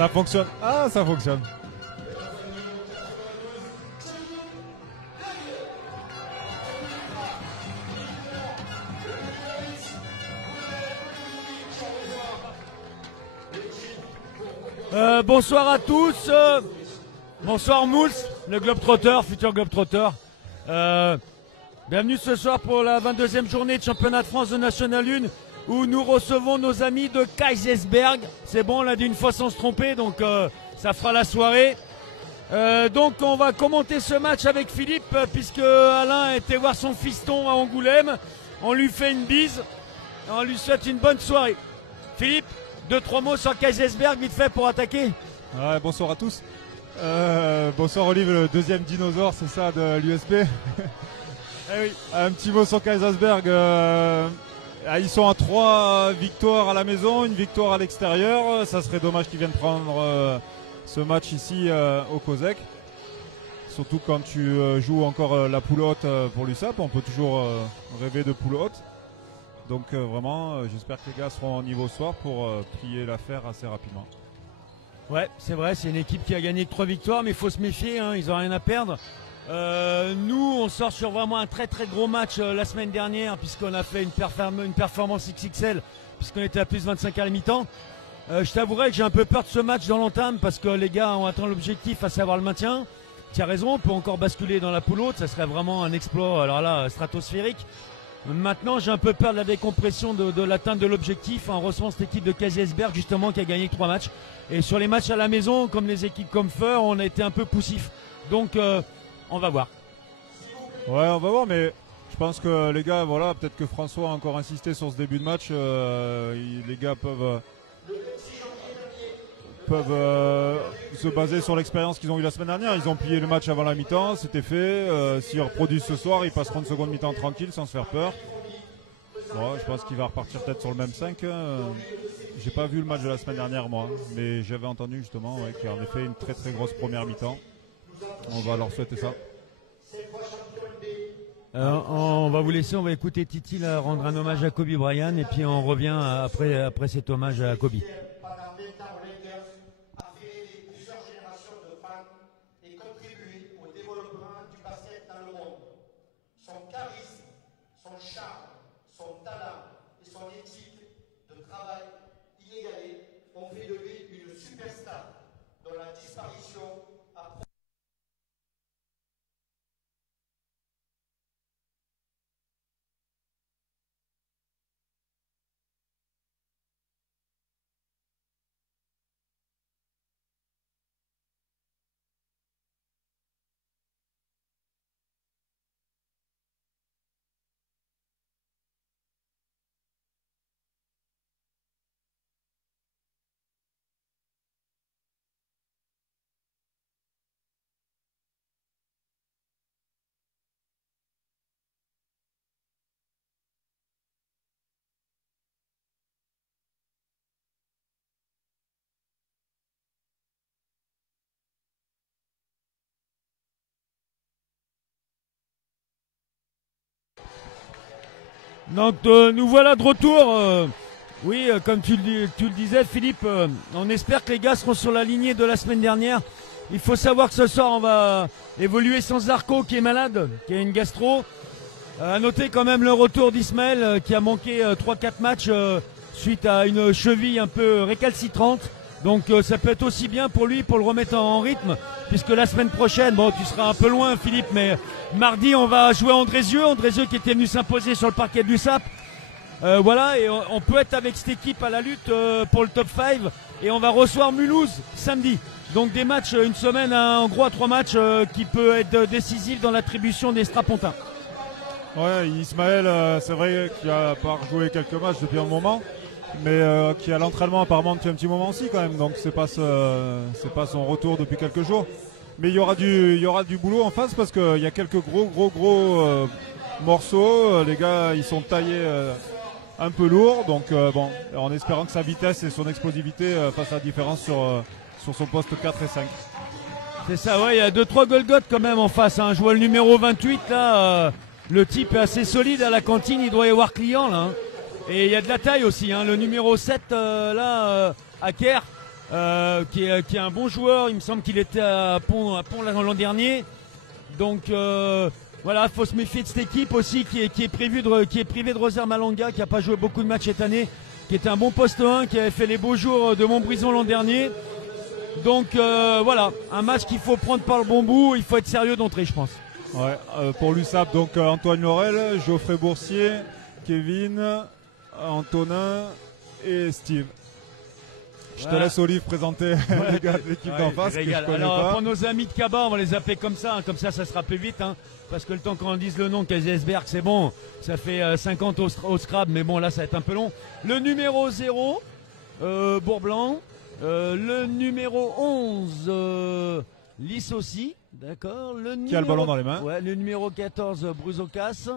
Ça fonctionne. Ah, ça fonctionne. Bonsoir à tous. Bonsoir Mouls, le Globetrotter, futur Globetrotter. Bienvenue ce soir pour la 22e journée de championnat de France de National 1 où nous recevons nos amis de Kaysersberg. C'est bon, on l'a dit une fois sans se tromper, donc ça fera la soirée. Donc on va commenter ce match avec Philippe puisque Alain était voir son fiston à Angoulême. On lui fait une bise, on lui souhaite une bonne soirée. Philippe, 2-3 mots sur Kaysersberg vite fait pour attaquer. Ouais, bonsoir à tous. Bonsoir Olive, le deuxième dinosaure, c'est ça, de l'USP. Eh oui. Un petit mot sur Kaysersberg. Ils sont à 3 victoires à la maison, une victoire à l'extérieur. Ça serait dommage qu'ils viennent prendre ce match ici au COSEC. Surtout quand tu joues encore la poule haute pour l'USAP. On peut toujours rêver de poule haute. Donc vraiment, j'espère que les gars seront au niveau ce soir pour plier l'affaire assez rapidement. Ouais, c'est vrai, c'est une équipe qui a gagné que 3 victoires, mais il faut se méfier, hein, ils n'ont rien à perdre. Nous, on sort sur vraiment un très très gros match la semaine dernière, puisqu'on a fait une performance XXL, puisqu'on était à plus de 25 à la mi-temps. Je t'avouerai que j'ai un peu peur de ce match dans l'entame, parce que les gars ont atteint l'objectif, à savoir le maintien. Tu as raison, on peut encore basculer dans la poule haute, ça serait vraiment un exploit, alors là, stratosphérique. Maintenant, j'ai un peu peur de la décompression de l'atteinte de l'objectif en recevant cette équipe de Kaysersberg justement qui a gagné 3 matchs. Et sur les matchs à la maison, comme les équipes comme Feur, on a été un peu poussif. Donc, on va voir. Ouais, on va voir, mais je pense que les gars, voilà, peut-être que François a encore insisté sur ce début de match. Les gars peuvent se baser sur l'expérience qu'ils ont eu la semaine dernière. Ils ont plié le match avant la mi-temps, c'était fait. S'ils reproduisent ce soir, ils passeront une seconde mi-temps tranquille sans se faire peur. Bon, je pense qu'il va repartir peut-être sur le même 5. J'ai pas vu le match de la semaine dernière moi, mais j'avais entendu justement qu'il y a en effet une très très grosse première mi-temps. On va leur souhaiter ça. On va vous laisser, on va écouter Titi là, rendre un hommage à Kobe Bryant et puis on revient après cet hommage à Kobe. Donc nous voilà de retour. Oui, comme tu le disais Philippe, on espère que les gars seront sur la lignée de la semaine dernière. Il faut savoir que ce soir on va évoluer sans Zarco qui est malade, qui a une gastro. À noter quand même le retour d'Ismaël qui a manqué 3-4 matchs suite à une cheville un peu récalcitrante. Donc ça peut être aussi bien pour lui pour le remettre en rythme, puisque la semaine prochaine, bon tu seras un peu loin Philippe, mais mardi on va jouer à Andrézieux qui était venu s'imposer sur le parquet de l'USAP. Voilà, et on peut être avec cette équipe à la lutte pour le top 5, et on va recevoir Mulhouse samedi. Donc des matchs, une semaine en gros à 3 matchs qui peut être décisif dans l'attribution des Strapontins. Ouais, Ismaël, c'est vrai qu'il a pas rejoué quelques matchs depuis un moment, mais qui a l'entraînement apparemment depuis un petit moment aussi quand même, donc c'est pas son retour depuis quelques jours. Mais il y aura du boulot en face parce qu'il y a quelques gros morceaux. Les gars, ils sont taillés un peu lourds, donc bon, en espérant que sa vitesse et son explosivité fassent la différence sur son poste 4 et 5. C'est ça, ouais, il y a 2-3 Golgoth quand même en face, hein. Je vois le numéro 28 là, le type est assez solide à la cantine, il doit y avoir client là, hein. Et il y a de la taille aussi, hein. Le numéro 7 là, Aker, qui est un bon joueur. Il me semble qu'il était à Pont l'an dernier. Donc voilà, il faut se méfier de cette équipe aussi qui est privée de Roser Malanga, qui n'a pas joué beaucoup de matchs cette année, qui était un bon poste 1, qui avait fait les beaux jours de Montbrison l'an dernier. Donc voilà, un match qu'il faut prendre par le bon bout. Il faut être sérieux d'entrée, je pense. Ouais, pour l'USAP, donc Antoine Laurel, Geoffrey Boursier, Kevin, Antonin et Steve. Je te laisse Olive présenter les gars de l'équipe d'en face que je connais Alors pas. pour nos amis de Kaba, on va les appeler comme ça ça sera plus vite, hein, parce que le temps qu'on dise le nom Kazesberg, c'est bon, ça fait 50 au Scrabble, mais bon là ça va être un peu long. Le numéro 0, Bourblanc, le numéro 11, Lys aussi, d'accord. Qui a le ballon dans les mains. Ouais, le numéro 14, Bruzocas.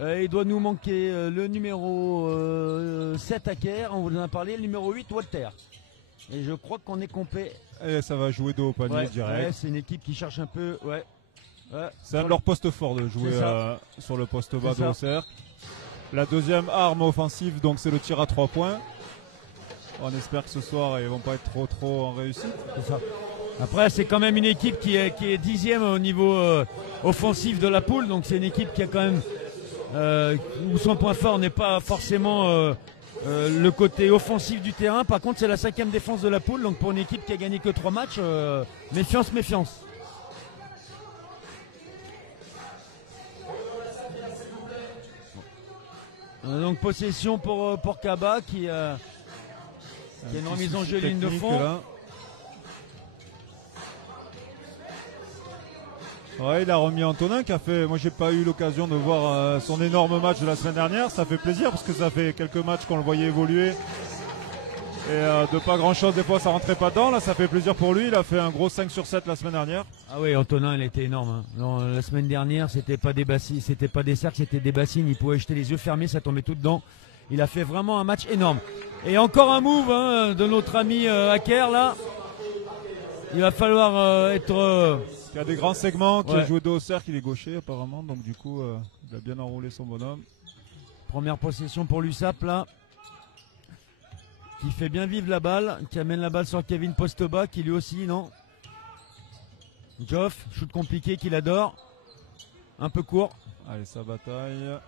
Il doit nous manquer le numéro 7 Aker, on vous en a parlé, le numéro 8 Walter. Et je crois qu'on est complet. Et ça va jouer dos au panier direct. Ouais, c'est une équipe qui cherche un peu. Ouais. C'est un de leurs postes forts de jouer sur le poste bas de cercle. La deuxième arme offensive, donc c'est le tir à 3 points. On espère que ce soir ils vont pas être trop en réussite. C'est ça. Après c'est quand même une équipe qui est 10e au niveau offensif de la poule, donc c'est une équipe qui a quand même où son point fort n'est pas forcément le côté offensif du terrain. Par contre c'est la 5e défense de la poule, donc pour une équipe qui a gagné que 3 matchs, méfiance. Donc possession pour Kaba qui a une remise en jeu ligne de fond. Là. Ouais, il a remis Antonin qui a fait. Moi, j'ai pas eu l'occasion de voir son énorme match de la semaine dernière. Ça fait plaisir parce que ça fait quelques matchs qu'on le voyait évoluer. Et de pas grand chose, des fois ça rentrait pas dedans. Là, ça fait plaisir pour lui. Il a fait un gros 5 sur 7 la semaine dernière. Ah oui, Antonin, il était énorme. Hein. Non, la semaine dernière, c'était pas des bassines, c'était pas des cercles, c'était des bassines. Il pouvait jeter les yeux fermés, ça tombait tout dedans. Il a fait vraiment un match énorme. Et encore un move de notre ami Aker là. Il va falloir être. Il y a des grands segments, qui a joué dos au cercle, il est gaucher apparemment, donc du coup il a bien enroulé son bonhomme. Première possession pour l'USAP là. Qui fait bien vivre la balle, qui amène la balle sur Kevin Posteba, qui lui aussi, non. Geoff, shoot compliqué qu'il adore. Un peu court. Allez, ça bataille.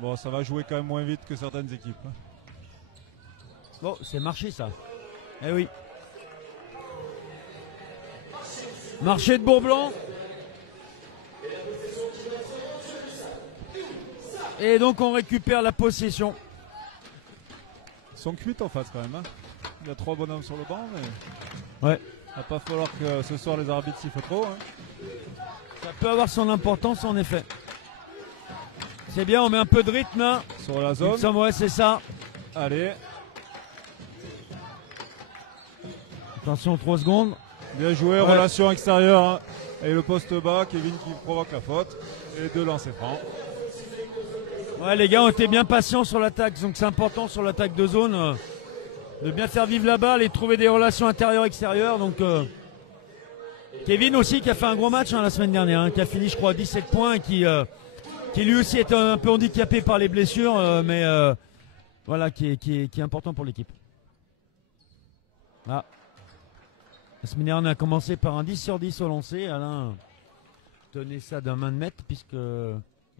Bon, ça va jouer quand même moins vite que certaines équipes. Bon, c'est marché ça. Eh oui. Marché de Bourblanc. Et donc on récupère la possession. Ils sont cuits en face quand même. Hein. Il y a 3 bonhommes sur le banc, mais ouais. Il va pas falloir que ce soir les arbitres sifflent trop. Hein. Ça peut avoir son importance en effet. C'est bien, on met un peu de rythme là. Sur la zone. Ouais, c'est ça. Allez. Attention, 3 secondes. Bien joué, relation extérieure. Hein. Et le poste bas, Kevin qui provoque la faute. Et 2 lancers francs. Ouais, les gars ont été bien patients sur l'attaque, donc c'est important sur l'attaque de zone de bien faire vivre la balle et de trouver des relations intérieures-extérieures. Donc Kevin aussi qui a fait un gros match la semaine dernière, hein, qui a fini je crois à 17 points et qui lui aussi est un peu handicapé par les blessures, mais voilà, qui est important pour l'équipe. Ah. La semaine dernière on a commencé par un 10 sur 10 au lancer. Alain tenait ça d'un main de maître puisque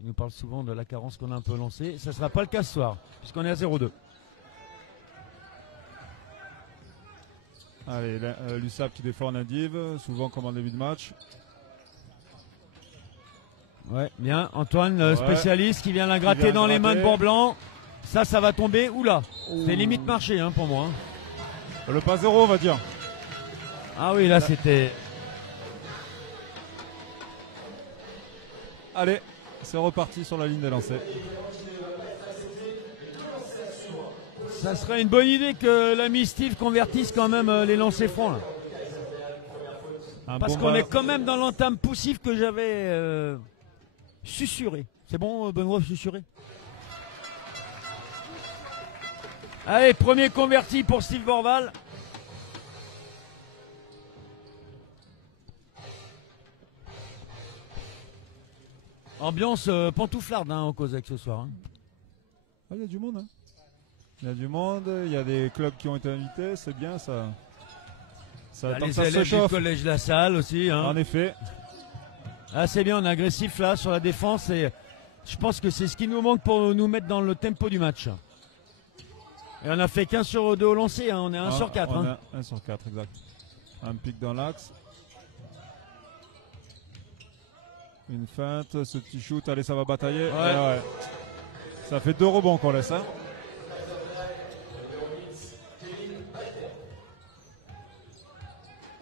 il nous parle souvent de la carence qu'on a un peu lancée. Ça ne sera pas le cas ce soir, puisqu'on est à 0-2. Allez, l'USAP qui défend Nadiv, souvent comme en début de match. Ouais, bien. Antoine, le spécialiste, qui vient la gratter dans les mains de Bourblanc. Ça va tomber. Oula, c'est limite marché pour moi. Hein. Le pas 0, on va dire. Ah oui, là c'était... Allez. C'est reparti sur la ligne des lancers. Ça serait une bonne idée que l'ami Steve convertisse quand même les lancers francs. Là. Parce qu'on est quand même dans l'entame poussif que j'avais susurré. C'est bon, Benoît, susurré? Allez, premier converti pour Steve Borval. Ambiance pantouflarde au COSEC ce soir. Hein. Il y a du monde. Hein. Il y a du monde, il y a des clubs qui ont été invités, c'est bien ça. Ça, Bah, tant que les ça se élèves du chauffe. collège La Salle aussi. Hein. En effet. Ah, c'est bien, on est agressif là sur la défense et je pense que c'est ce qui nous manque pour nous mettre dans le tempo du match. Et on a fait qu'un sur 2 au lancer, hein. On est 1 sur 4. On Hein. est 1 sur 4, exact. Un pic dans l'axe. Une feinte, ce petit shoot, allez, ça va batailler. Ouais. Ouais. Ça fait 2 rebonds qu'on laisse. Hein.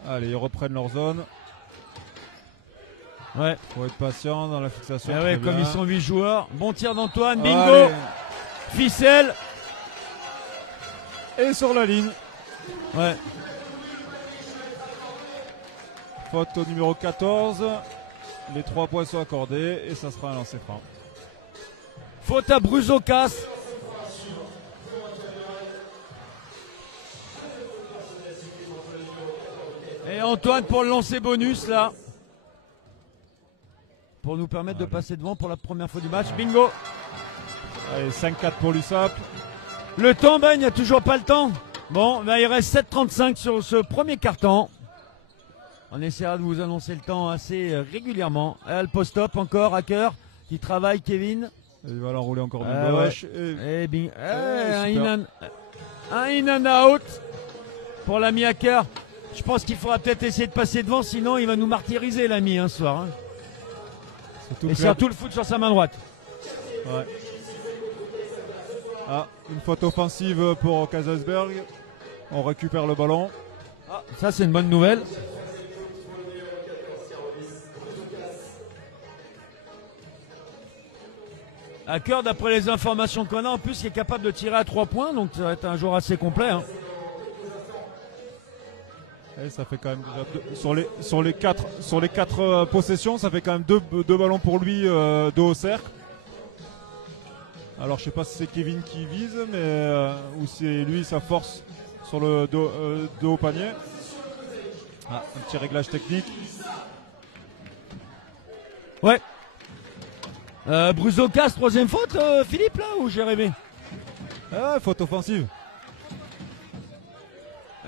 Allez, ils reprennent leur zone. Ouais. Faut être patient dans la fixation. Ah ouais, très comme bien. ils sont 8 joueurs. Bon tir d'Antoine, bingo. Allez. Ficelle. Et sur la ligne. Ouais. Faute au numéro 14. Les 3 points sont accordés et ça sera un lancer franc. Faute à Bruzocas. Et Antoine pour le lancer bonus là. Pour nous permettre de passer devant pour la première fois du match. Bingo. Allez, 5-4 pour l'USAP. Le temps, Ben, il n'y a toujours pas le temps. Bon, ben, il reste 7,35 sur ce premier quart-temps. On essaiera de vous annoncer le temps assez régulièrement. Le post-up encore, Hacker, qui travaille, Kevin. Et il va l'enrouler encore d'une Ouais. gauche. Un in and out pour l'ami Hacker. Je pense qu'il faudra peut-être essayer de passer devant, sinon il va nous martyriser l'ami ce soir. Hein. Et surtout le foot sur sa main droite. Ouais. Ah, une faute offensive pour Kazelsberg. On récupère le ballon. Ah, ça c'est une bonne nouvelle. Hacker, d'après les informations qu'on a, en plus, il est capable de tirer à 3 points, donc ça va être un joueur assez complet. Hein. Et ça fait quand même déjà sur les quatre possessions, ça fait quand même deux ballons pour lui de haut cercle. Alors je sais pas si c'est Kevin qui vise, mais ou c'est lui sa force sur le de haut panier. Ah, un petit réglage technique. Ouais. Bruzocas, troisième faute, Philippe, là, ou j'ai rêvé? Ah, faute offensive.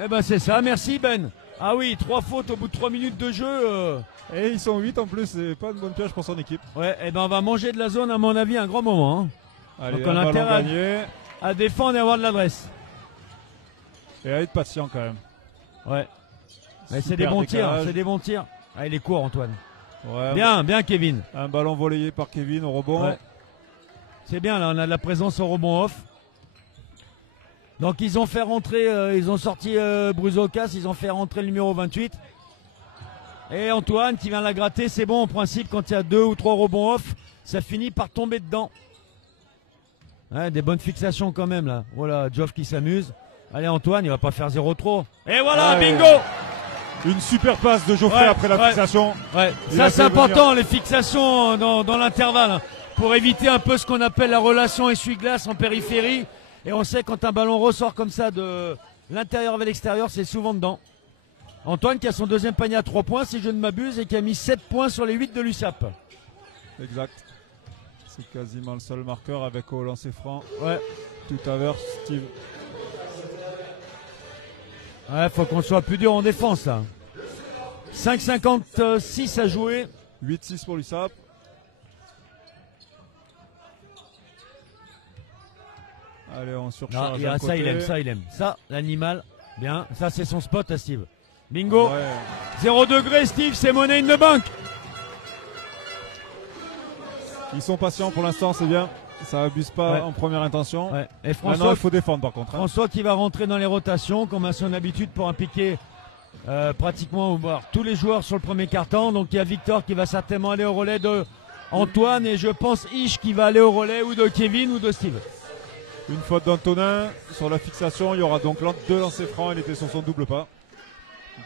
Eh ben c'est ça, merci Ben. Ah oui, 3 fautes au bout de 3 minutes de jeu. Et ils sont 8 en plus, c'est pas une bonne piège pour son équipe. Ouais, eh ben on va manger de la zone à mon avis un grand moment. Hein. Allez, donc on a un ballon intérêt gagné. à défendre et avoir de l'adresse. Et à être patient quand même. Ouais. Mais c'est Super des bons décalage. tirs, c'est des bons tirs. Ah, il est court Antoine. Ouais, Bien, bien Kevin. un ballon volleyé par Kevin au rebond. Ouais. C'est bien, là on a de la présence au rebond off. Donc ils ont fait rentrer, ils ont sorti Bruzocas, ils ont fait rentrer le numéro 28. Et Antoine qui vient la gratter, c'est bon en principe quand il y a 2 ou 3 rebonds off, ça finit par tomber dedans. Ouais, des bonnes fixations quand même là. Voilà, Geoff qui s'amuse. Allez Antoine, il va pas faire 0 trop. Et voilà, Ouais. bingo. Une super passe de Geoffrey Ouais, après la fixation. Ouais, Il ça a c'est fait important, les fixations dans l'intervalle, hein, pour éviter un peu ce qu'on appelle la relation essuie-glace en périphérie. Et on sait quand un ballon ressort comme ça de l'intérieur vers l'extérieur, c'est souvent dedans. Antoine qui a son deuxième panier à 3 points, si je ne m'abuse, et qui a mis 7 points sur les 8 de l'USAP. Exact. C'est quasiment le seul marqueur avec au lancer franc. Ouais. Tout à l'heure, Steve. Ouais, faut qu'on soit plus dur en défense là. 5,56 à jouer. 8-6 pour l'USAP. Allez, on surcharge. Ah, il y a d'un ça, côté. il aime, ça, il aime. Ça, l'animal, bien. Ça, c'est son spot à Steve. Bingo. Ouais. 0 degré, Steve, c'est monnaie in the bank. Ils sont patients pour l'instant, c'est bien. Ça abuse pas Ouais. en première intention. Ouais. Et Maintenant, François, il faut défendre par contre. Hein. François qui va rentrer dans les rotations, comme à son habitude pour impliquer pratiquement voire tous les joueurs sur le premier quart-temps. Donc il y a Victor qui va certainement aller au relais de Antoine et je pense Ish qui va aller au relais ou de Kevin ou de Steve. Une faute d'Antonin sur la fixation. Il y aura donc 2 lancers francs. Il était sur son double pas.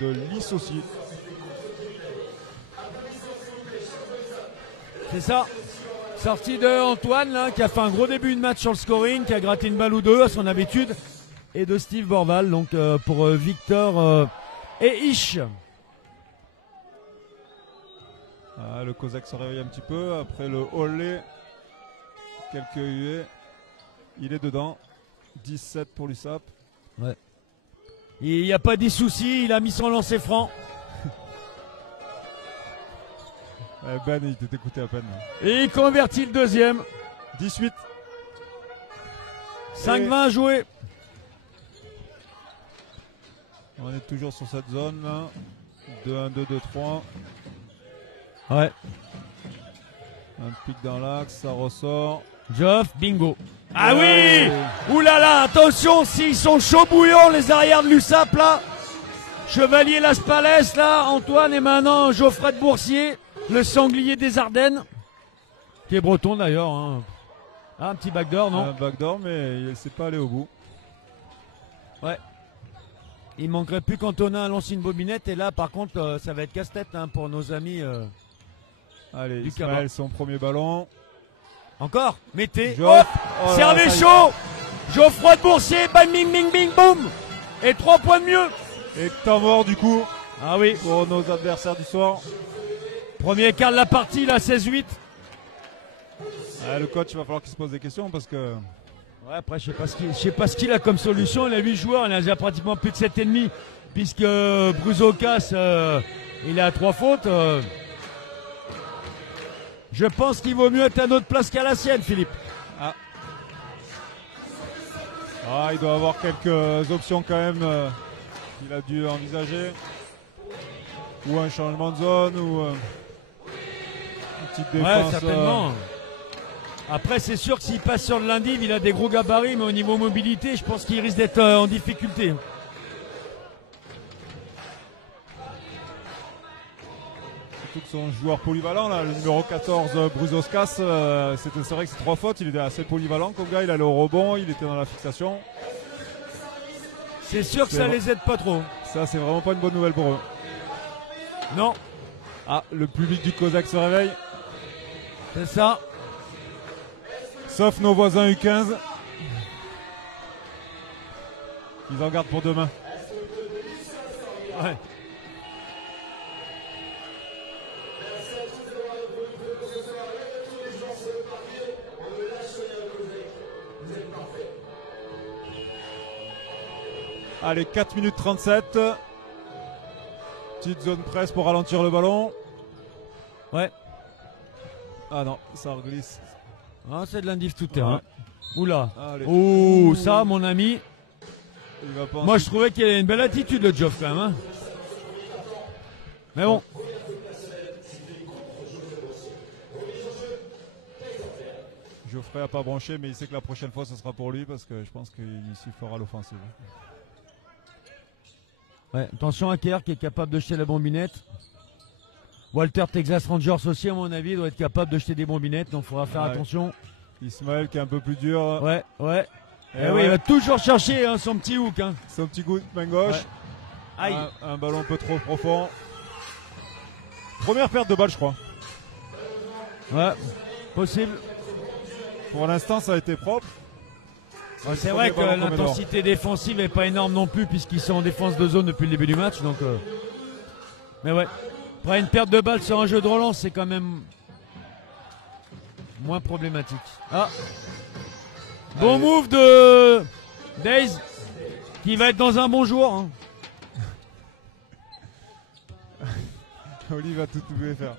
De Lys aussi. C'est ça. Sortie de Antoine là, qui a fait un gros début de match sur le scoring, qui a gratté une balle ou deux à son habitude. Et de Steve Borval, donc pour Victor et Ish. Ah, le Kozak se réveille un petit peu. Après le Olé. Quelques huées. Il est dedans. 17 pour l'USAP. Ouais. Il n'y a pas des soucis, il a mis son lancer franc. Ben, il t'écoutait à peine. Et il convertit le deuxième. 18. 5-20 joué. On est toujours sur cette zone là. 2-1, 2-2-3. Ouais. Un pic dans l'axe, ça ressort. Geoff, bingo. Ah oui. Ouh là là, attention, s'ils sont chauds bouillants les arrières de l'USAP là. Chevalier Las Palais là, Antoine et maintenant Geoffrey de Boursier, le sanglier des Ardennes. Qui est breton d'ailleurs. Hein. Ah, un petit backdoor, non? Un backdoor, mais il ne s'est pas allé au bout. Ouais. Il manquerait plus qu'Antonin lance une bobinette et là par contre ça va être casse-tête hein, pour nos amis. Allez, du Ismaël, son premier ballon. Encore mettez. Geoff. Oh, servez chaud. Geoffroy de Boursier, bang, bing, bing, bing, boum. Et 3 points de mieux. Et temps mort du coup Ah oui. pour nos adversaires du soir. Premier quart de la partie, là, 16-8. Le coach, il va falloir qu'il se pose des questions parce que. Ouais, après, je sais pas ce qu'il a comme solution. Il a 8 joueurs, il a déjà pratiquement plus de 7,5. Puisque Bruzocas, il est à 3 fautes. Je pense qu'il vaut mieux être à notre place qu'à la sienne, Philippe. Il doit avoir quelques options quand même qu'il a dû envisager. Ou un changement de zone, ou une petite défense. Ouais, certainement. Après, c'est sûr que s'il passe sur le lundi, il a des gros gabarits, mais au niveau mobilité, je pense qu'il risque d'être en difficulté. Surtout que son joueur polyvalent, là, le numéro 14, Bruzoskas, c'est vrai que c'est 3 fautes, il était assez polyvalent comme gars, il allait au rebond, il était dans la fixation. C'est sûr que ça les aide pas trop. Ça, c'est vraiment pas une bonne nouvelle pour eux. Non. Le public du Cosaque se réveille. C'est ça. Sauf nos voisins U15. Ils en gardent pour demain. Ouais. Allez, 4 minutes 37. Petite zone presse pour ralentir le ballon. Ouais. Ah non, ça glisse. Ah, c'est de l'indiff tout terrain. Ouais. Oula. Allez. Ouh, ça, mon ami. Il va pas Moi, je trouvais qu'il avait une belle attitude, le Geoff, quand même. Hein. Mais bon. Geoffrey n'a pas branché, mais il sait que la prochaine fois, ce sera pour lui parce que je pense qu'il s'y fera l'offensive. Ouais, attention à Kerr qui est capable de jeter la bombinette. Walter Texas Rangers aussi, à mon avis, doit être capable de jeter des bombinettes, donc il faudra faire attention. Ismaël qui est un peu plus dur. Ouais. Et oui, il va toujours chercher hein, son petit hook. Hein. Son petit coup de main gauche. Ouais. Aïe. Un ballon un peu trop profond. Première perte de balle, je crois. Ouais, possible. Pour l'instant, ça a été propre. Ouais, c'est vrai que l'intensité défensive n'est pas énorme non plus, puisqu'ils sont en défense de zone depuis le début du match. Donc, mais ouais. Après une perte de balle sur un jeu de relance, c'est quand même moins problématique. Bon move de Daze, qui va être dans un bon jour. Hein. Oli va tout oublier faire.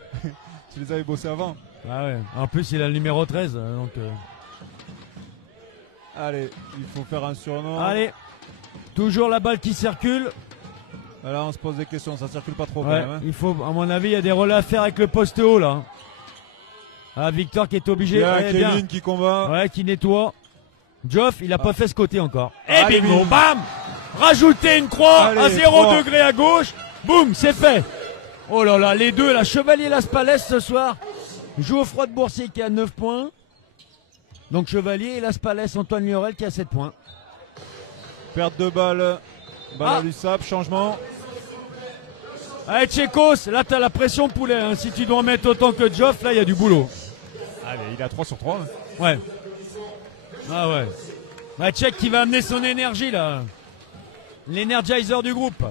Tu les avais bossés avant. Ah ouais. En plus, il a le numéro 13. Donc, Allez, il faut faire un surnom. Allez, toujours la balle qui circule. Là, on se pose des questions, ça circule pas trop quand Ouais, même. Hein. il faut, à mon avis, il y a des relais à faire avec le poste haut là. Victor qui est obligé. Il y a Ouais, Kevin bien. qui combat. Ouais, qui nettoie. Geoff, il a pas fait ce côté encore. Et Allez, bingo, bim. bam. Rajoutez une croix Allez, à 0 3. degré à gauche. Boum, c'est fait. Oh là là, les deux, la Chevalier Las Palais ce soir. Geoffroy de Boursier qui a 9 points. Donc Chevalier et Las Palais, Antoine Liorel qui a 7 points. Perte de balle. Balle à l'USAP, changement. Allez, Tchécos, là t'as la pression poulet. Hein. Si tu dois en mettre autant que Geoff, là il y a du boulot. Allez, il est à 3 sur 3. Hein. Ouais. Ah ouais. Bah, Tchèque qui va amener son énergie là. L'energizer du groupe.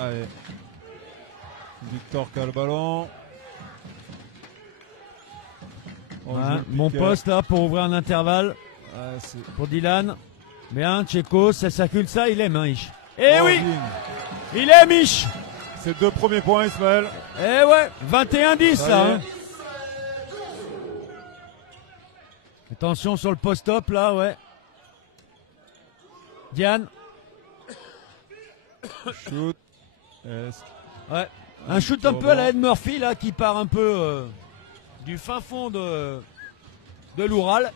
Allez. Victor qui a le ballon. Ouais, mon poste là pour ouvrir un intervalle. Pour Dylan. Bien, Tchécos, ça circule ça, il aime, hein, Ish. Et oui, Bing. il est Mich. Ses 2 premiers points, Ismaël. Eh ouais, 21-10 Ça là. y est. Hein. Attention sur le post-up là, ouais. Diane. Shoot. Yes. Ouais. Un shoot un peu à la Ed Murphy là qui part un peu du fin fond de l'Oural.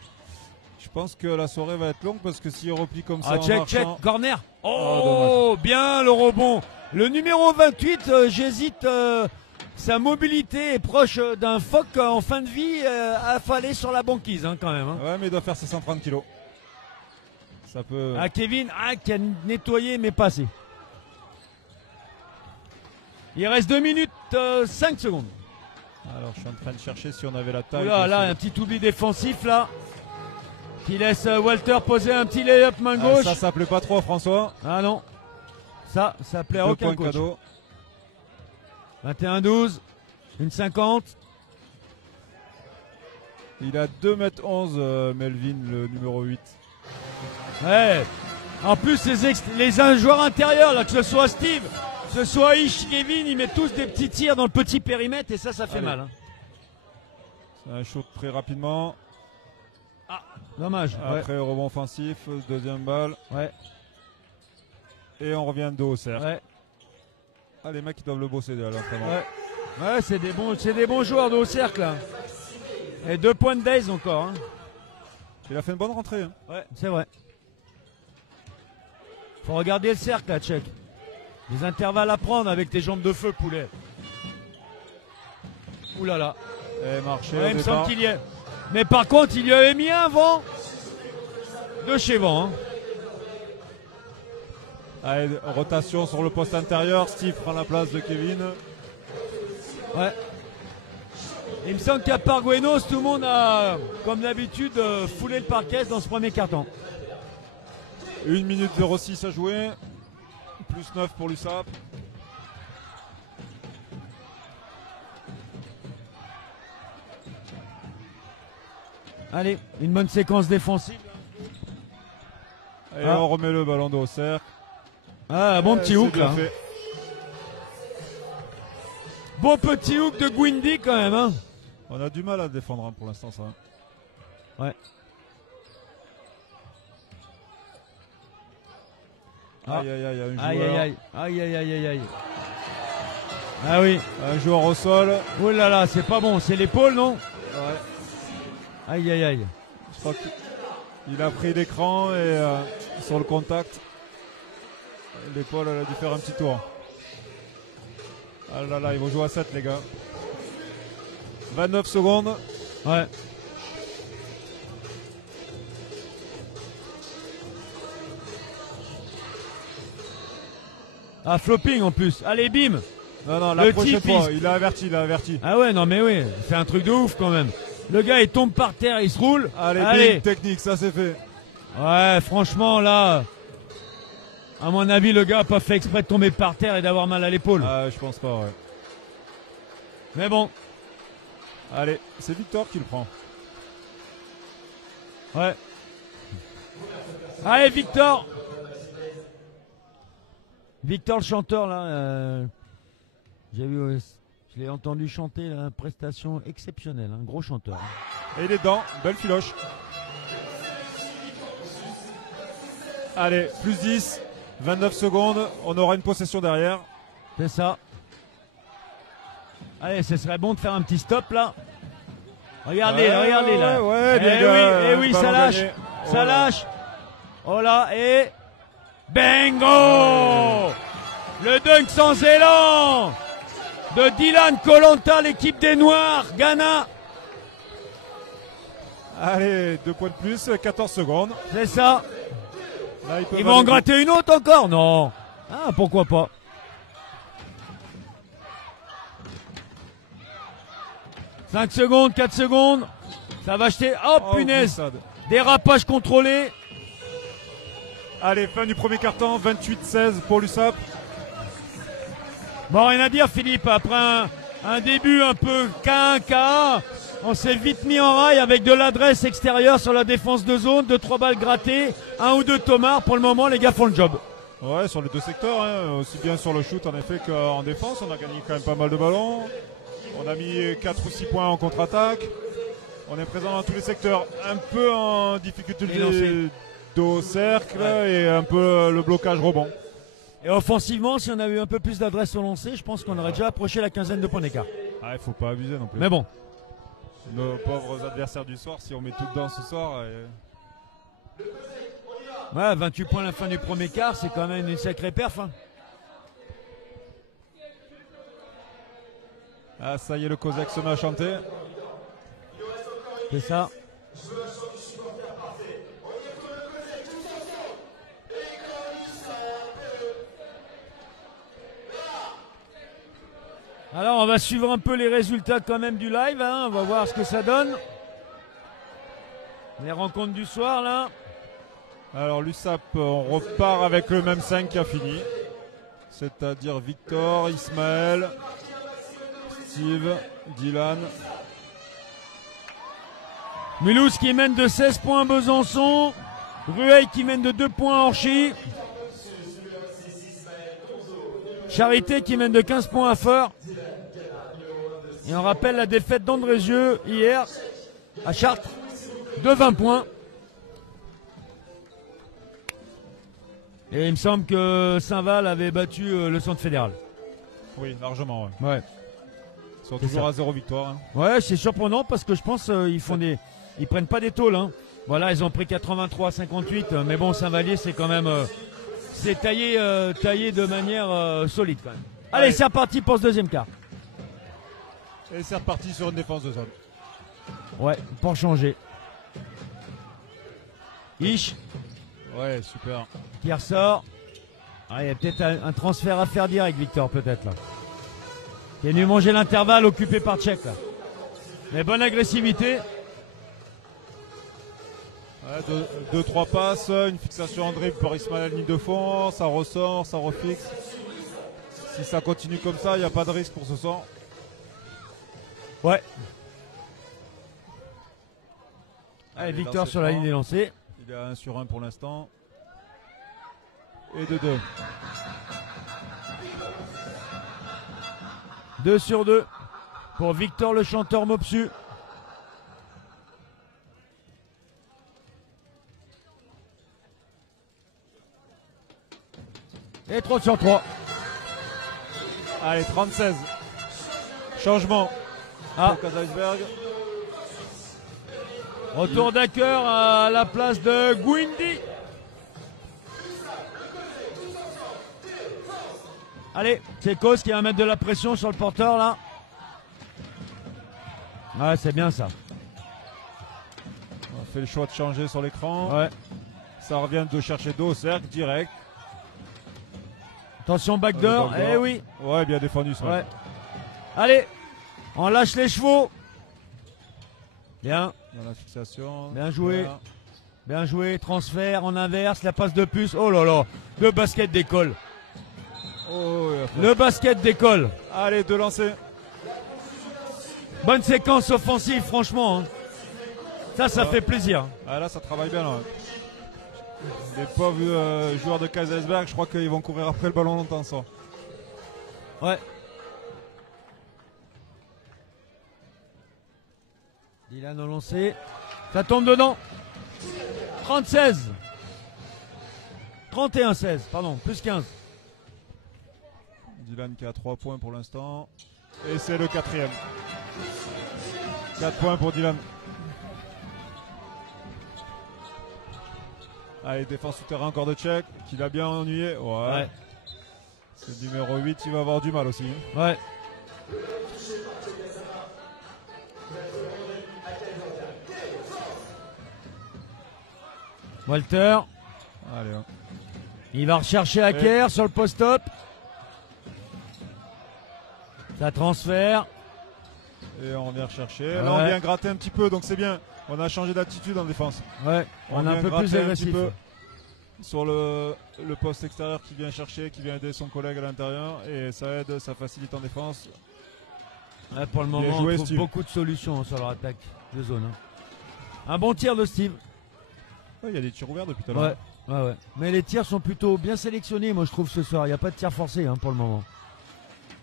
Je pense que la soirée va être longue parce que s'il replie comme ça Ah, en check, marchant, corner. Oh, Bien le rebond. Le numéro 28, j'hésite. Sa mobilité est proche d'un phoque en fin de vie affalé sur la banquise hein, quand même. Hein. ouais, mais il doit faire ses 130 kilos. Ça peut. Ah, Kevin qui a nettoyé mais pas assez. Il reste 2 minutes 5 secondes. Alors, je suis en train de chercher si on avait la taille. Oula, là, un petit oubli défensif là. Qui laisse Walter poser un petit lay-up main gauche. Ça plaît pas trop, François. Ah non. Ça plaît à 2 aucun points coach. cadeau. 21-12. Une 50. Il a 2m11, Melvin, le numéro 8. Ouais. En plus, les joueurs intérieurs, là, que ce soit Steve, que ce soit Ish, Kevin, ils mettent tous des petits tirs dans le petit périmètre et ça fait Allez. mal. Hein. C'est un shoot très rapidement. Dommage. Après, rebond offensif, deuxième balle. Ouais. Et on revient de haut au cercle. Ouais. Ah, les mecs, ils doivent le bosser à l'entraînement. Ouais. Ouais, c'est des bons joueurs de haut cercle. Là. Et 2 points de Days encore. Hein. Il a fait une bonne rentrée. Hein. Ouais, c'est vrai. Faut regarder le cercle là, check. Des intervalles à prendre avec tes jambes de feu, poulet. Ouh là là. Et marché. Ouais, il me semble qu'il y est. Mais par contre, il y avait mis un vent de chez vent. Hein. Allez, rotation sur le poste intérieur. Steve prend la place de Kevin. Ouais. Il me semble qu'à Parguenos, tout le monde a, comme d'habitude, foulé le parquet dans ce premier carton. 1 minute 06 à jouer. Plus 9 pour l'USAP. Allez, une bonne séquence défensive. Et on remet le ballon de haut cercle. Ah, bon petit hook bien là. fait. Bon petit hook de Gwindy quand même. Hein. On a du mal à défendre hein, pour l'instant ça. Ouais. Aïe aïe aïe, un joueur. Aïe aïe aïe. Aïe aïe aïe aïe aïe. Ah oui. Un joueur au sol. Oh là là, c'est pas bon. C'est l'épaule, non? Ouais. Aïe aïe aïe. Je crois qu'il a pris l'écran et sur le contact, l'épaule elle a dû faire un petit tour. Ah là là, ils vont jouer à 7 les gars. 29 secondes. Ouais. Ah, flopping en plus. Allez, bim. Non, la Le prochaine type, fois, il a averti. Ah ouais, non mais oui, c'est un truc de ouf quand même. Le gars il tombe par terre, il se roule. Allez. Big technique, ça c'est fait. Ouais, franchement là, à mon avis le gars a pas fait exprès de tomber par terre et d'avoir mal à l'épaule. Ah, je pense pas, ouais. Mais bon. Allez, c'est Victor qui le prend. Ouais. Allez Victor. Victor le chanteur là, j'ai vu, je l'ai entendu chanter là, prestation exceptionnelle, un gros chanteur. Et il est dedans, belle filoche. Allez, plus 10, 29 secondes, on aura une possession derrière. C'est ça. Allez, ce serait bon de faire un petit stop là. Regardez, regardez là. Ouais, bien gars, oui, oui, ça ballon lâche. gagné. Ça lâche. Oh là, et bingo! Le dunk sans élan de Dylan Kolonta, l'équipe des Noirs, Ghana. Allez, 2 points de plus, 14 secondes. C'est ça. Là, Ils vont en gratter une autre encore? Non. Ah, pourquoi pas. « 5 secondes, 4 secondes. Ça va jeter. Oh, punaise. Glissade. Dérapage contrôlé. Allez, fin du premier carton, 28-16 pour l'USAP. Bon, rien à dire, Philippe. Après un début un peu K1, on s'est vite mis en rail avec de l'adresse extérieure sur la défense de zone, 2-3 balles grattées, 1 ou 2 tomards. Pour le moment, les gars font le job. Ouais, sur les deux secteurs, hein, aussi bien sur le shoot en effet qu'en défense. On a gagné quand même pas mal de ballons. On a mis 4 ou 6 points en contre-attaque. On est présent dans tous les secteurs. Un peu en difficulté au cercle et un peu le blocage rebond. Et offensivement, si on avait eu un peu plus d'adresse au lancer, je pense qu'on aurait déjà approché la quinzaine de points d'écart. Ah, il faut pas abuser non plus. Mais bon. Nos pauvres adversaires du soir, si on met tout dedans ce soir. Ouais, 28 points à la fin du premier quart, c'est quand même une sacrée perf. Hein. Ah, ça y est, le Kozak se met à chanter. C'est ça. Alors, on va suivre un peu les résultats quand même du live. Hein. On va voir ce que ça donne. Les rencontres du soir, là. Alors, l'USAP, on repart avec le même 5 qui a fini. C'est-à-dire Victor, Ismaël, Steve, Dylan. Mulhouse qui mène de 16 points à Besançon. Rueil qui mène de 2 points à Orchy. Charité qui mène de 15 points à Feur. Et on rappelle la défaite d'Andrézieux hier à Chartres de 20 points. Et il me semble que Saint-Val avait battu le centre fédéral. Oui, largement. Ouais. Ouais. Ils sont toujours à 0 victoire. Hein. Ouais, c'est surprenant parce que je pense ils prennent pas des tôles. Hein. Voilà, ils ont pris 83-58. Mais bon, Saint-Vallier, c'est quand même c'est taillé de manière solide quand même. Allez, c'est reparti pour ce deuxième quart. Et c'est reparti sur une défense de zone. Ouais, pour changer. Ish. Ouais, super. Qui ressort. Ah, il y a peut-être un transfert à faire direct, Victor, peut-être là. Qui est venu manger l'intervalle occupé par Tchèque là. Mais bonne agressivité. Ouais, 2-3 passes, une fixation en dribble par Ismaël ligne de fond, ça ressort, ça refixe. Si ça continue comme ça, il n'y a pas de risque pour ce soir. Ouais. Allez, Victor sur la ligne des lancers. Il est à 1 sur 1 pour l'instant. Et de 2. 2 sur 2 pour Victor le chanteur Mopsu. Et 3 sur 3. Allez, 36. Changement. Pour Kazajsberg. Retour d'Acker à la place de Gwindi. Allez, c'est Kos qui va mettre de la pression sur le porteur là. Ouais, c'est bien ça. On fait le choix de changer sur l'écran. Ouais. Ça revient de chercher dos au cercle direct. Attention backdoor, eh oui. Ouais, bien défendu ça. Ouais. Allez, on lâche les chevaux. Bien. Dans la fixation. Bien joué. Voilà. Bien joué. Transfert en inverse, la passe de puce. Oh là là, le basket d'école. Oh, le basket d'école. Allez, 2 lancers. Bonne séquence offensive, franchement. Hein. Ça fait plaisir. Ah, là, ça travaille bien. Là. Les pauvres joueurs de Kazajsberg, je crois qu'ils vont courir après le ballon longtemps, ça. Ouais. Dylan au lancé. Ça tombe dedans. 30-16. 31-16, pardon, plus 15. Dylan qui a 3 points pour l'instant. Et c'est le 4e. 4 points pour Dylan. Allez, défense souterrain encore de Tchèque, qui l'a bien ennuyé. Ouais. C'est le numéro 8, il va avoir du mal aussi. Ouais. Walter. Allez. Hein. Il va rechercher Acker sur le post-up. Ça transfère. Et on vient rechercher. Là, on vient gratter un petit peu, donc c'est bien. On a changé d'attitude en défense. Ouais, on est un peu plus agressif. Sur le poste extérieur qui vient chercher, qui vient aider son collègue à l'intérieur. Et ça aide, ça facilite en défense. Ouais, pour le moment, on trouve beaucoup de solutions sur leur attaque de zone. Hein. Un bon tir de Steve. Ouais, il y a des tirs ouverts depuis tout à l'heure. Ouais, ouais. Mais les tirs sont plutôt bien sélectionnés, moi je trouve, ce soir. Il n'y a pas de tir forcé pour le moment.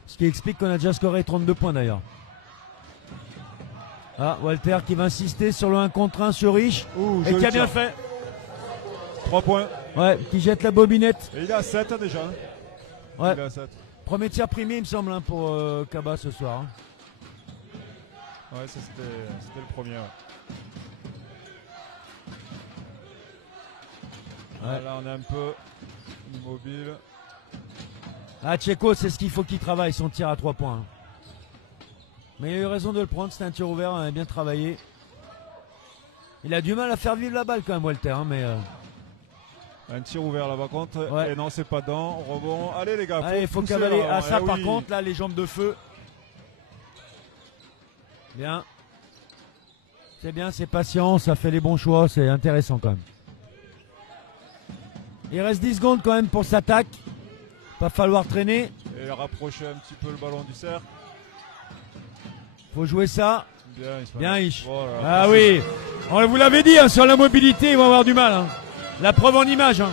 Ce qui explique qu'on a déjà scoré 32 points d'ailleurs. Ah, Walter qui va insister sur le 1 contre 1 sur Rich. Et qui a bien fait. 3 points. Ouais, qui jette la bobinette. Et il est à 7 déjà. Ouais. Il est à 7. Premier tir primé, il me semble, pour Kaba ce soir. Ouais, c'était le premier. Ouais. Ouais. Là, on est un peu immobile. Ah, Tchéco, c'est ce qu'il faut qu'il travaille, son tir à 3 points. Mais il a eu raison de le prendre, c'était un tir ouvert, on a bien travaillé. Il a du mal à faire vivre la balle quand même, Walter. Mais un tir ouvert là par contre. Ouais. Et non, c'est pas dedans. Rebond. Allez les gars. Allez, il faut cavaler. Ah, ça par oui. contre, là, les jambes de feu. Bien. C'est bien, c'est patient, ça fait les bons choix, c'est intéressant quand même. Il reste 10 secondes quand même pour s'attaquer. Pas falloir traîner. Et rapprocher un petit peu le ballon du cercle. Faut jouer ça. Bien, Ish. Voilà, ah oui. On vous l'avait dit, sur la mobilité, ils vont avoir du mal. La preuve en image.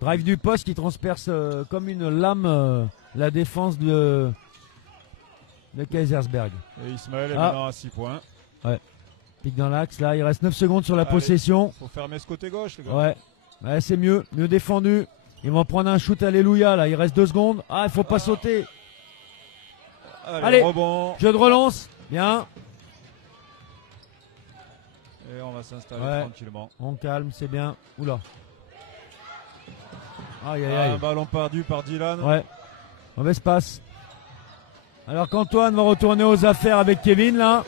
Drive du poste qui transperce comme une lame la défense de Kaisersberg. Et Ismaël est maintenant à 6 points. Ouais. Pique dans l'axe, là, il reste 9 secondes sur la possession. Faut fermer ce côté gauche, les gars. Ouais, c'est mieux défendu. Ils vont prendre un shoot, alléluia, là, il reste 2 secondes. Ah, il faut pas sauter. Allez, rebond. Jeu de relance, bien. Et on va s'installer tranquillement. On calme, c'est bien. Oula. Aïe, aïe, aïe. Un ballon perdu par Dylan. Ouais, mauvais passe. Alors qu'Antoine va retourner aux affaires avec Kevin, là.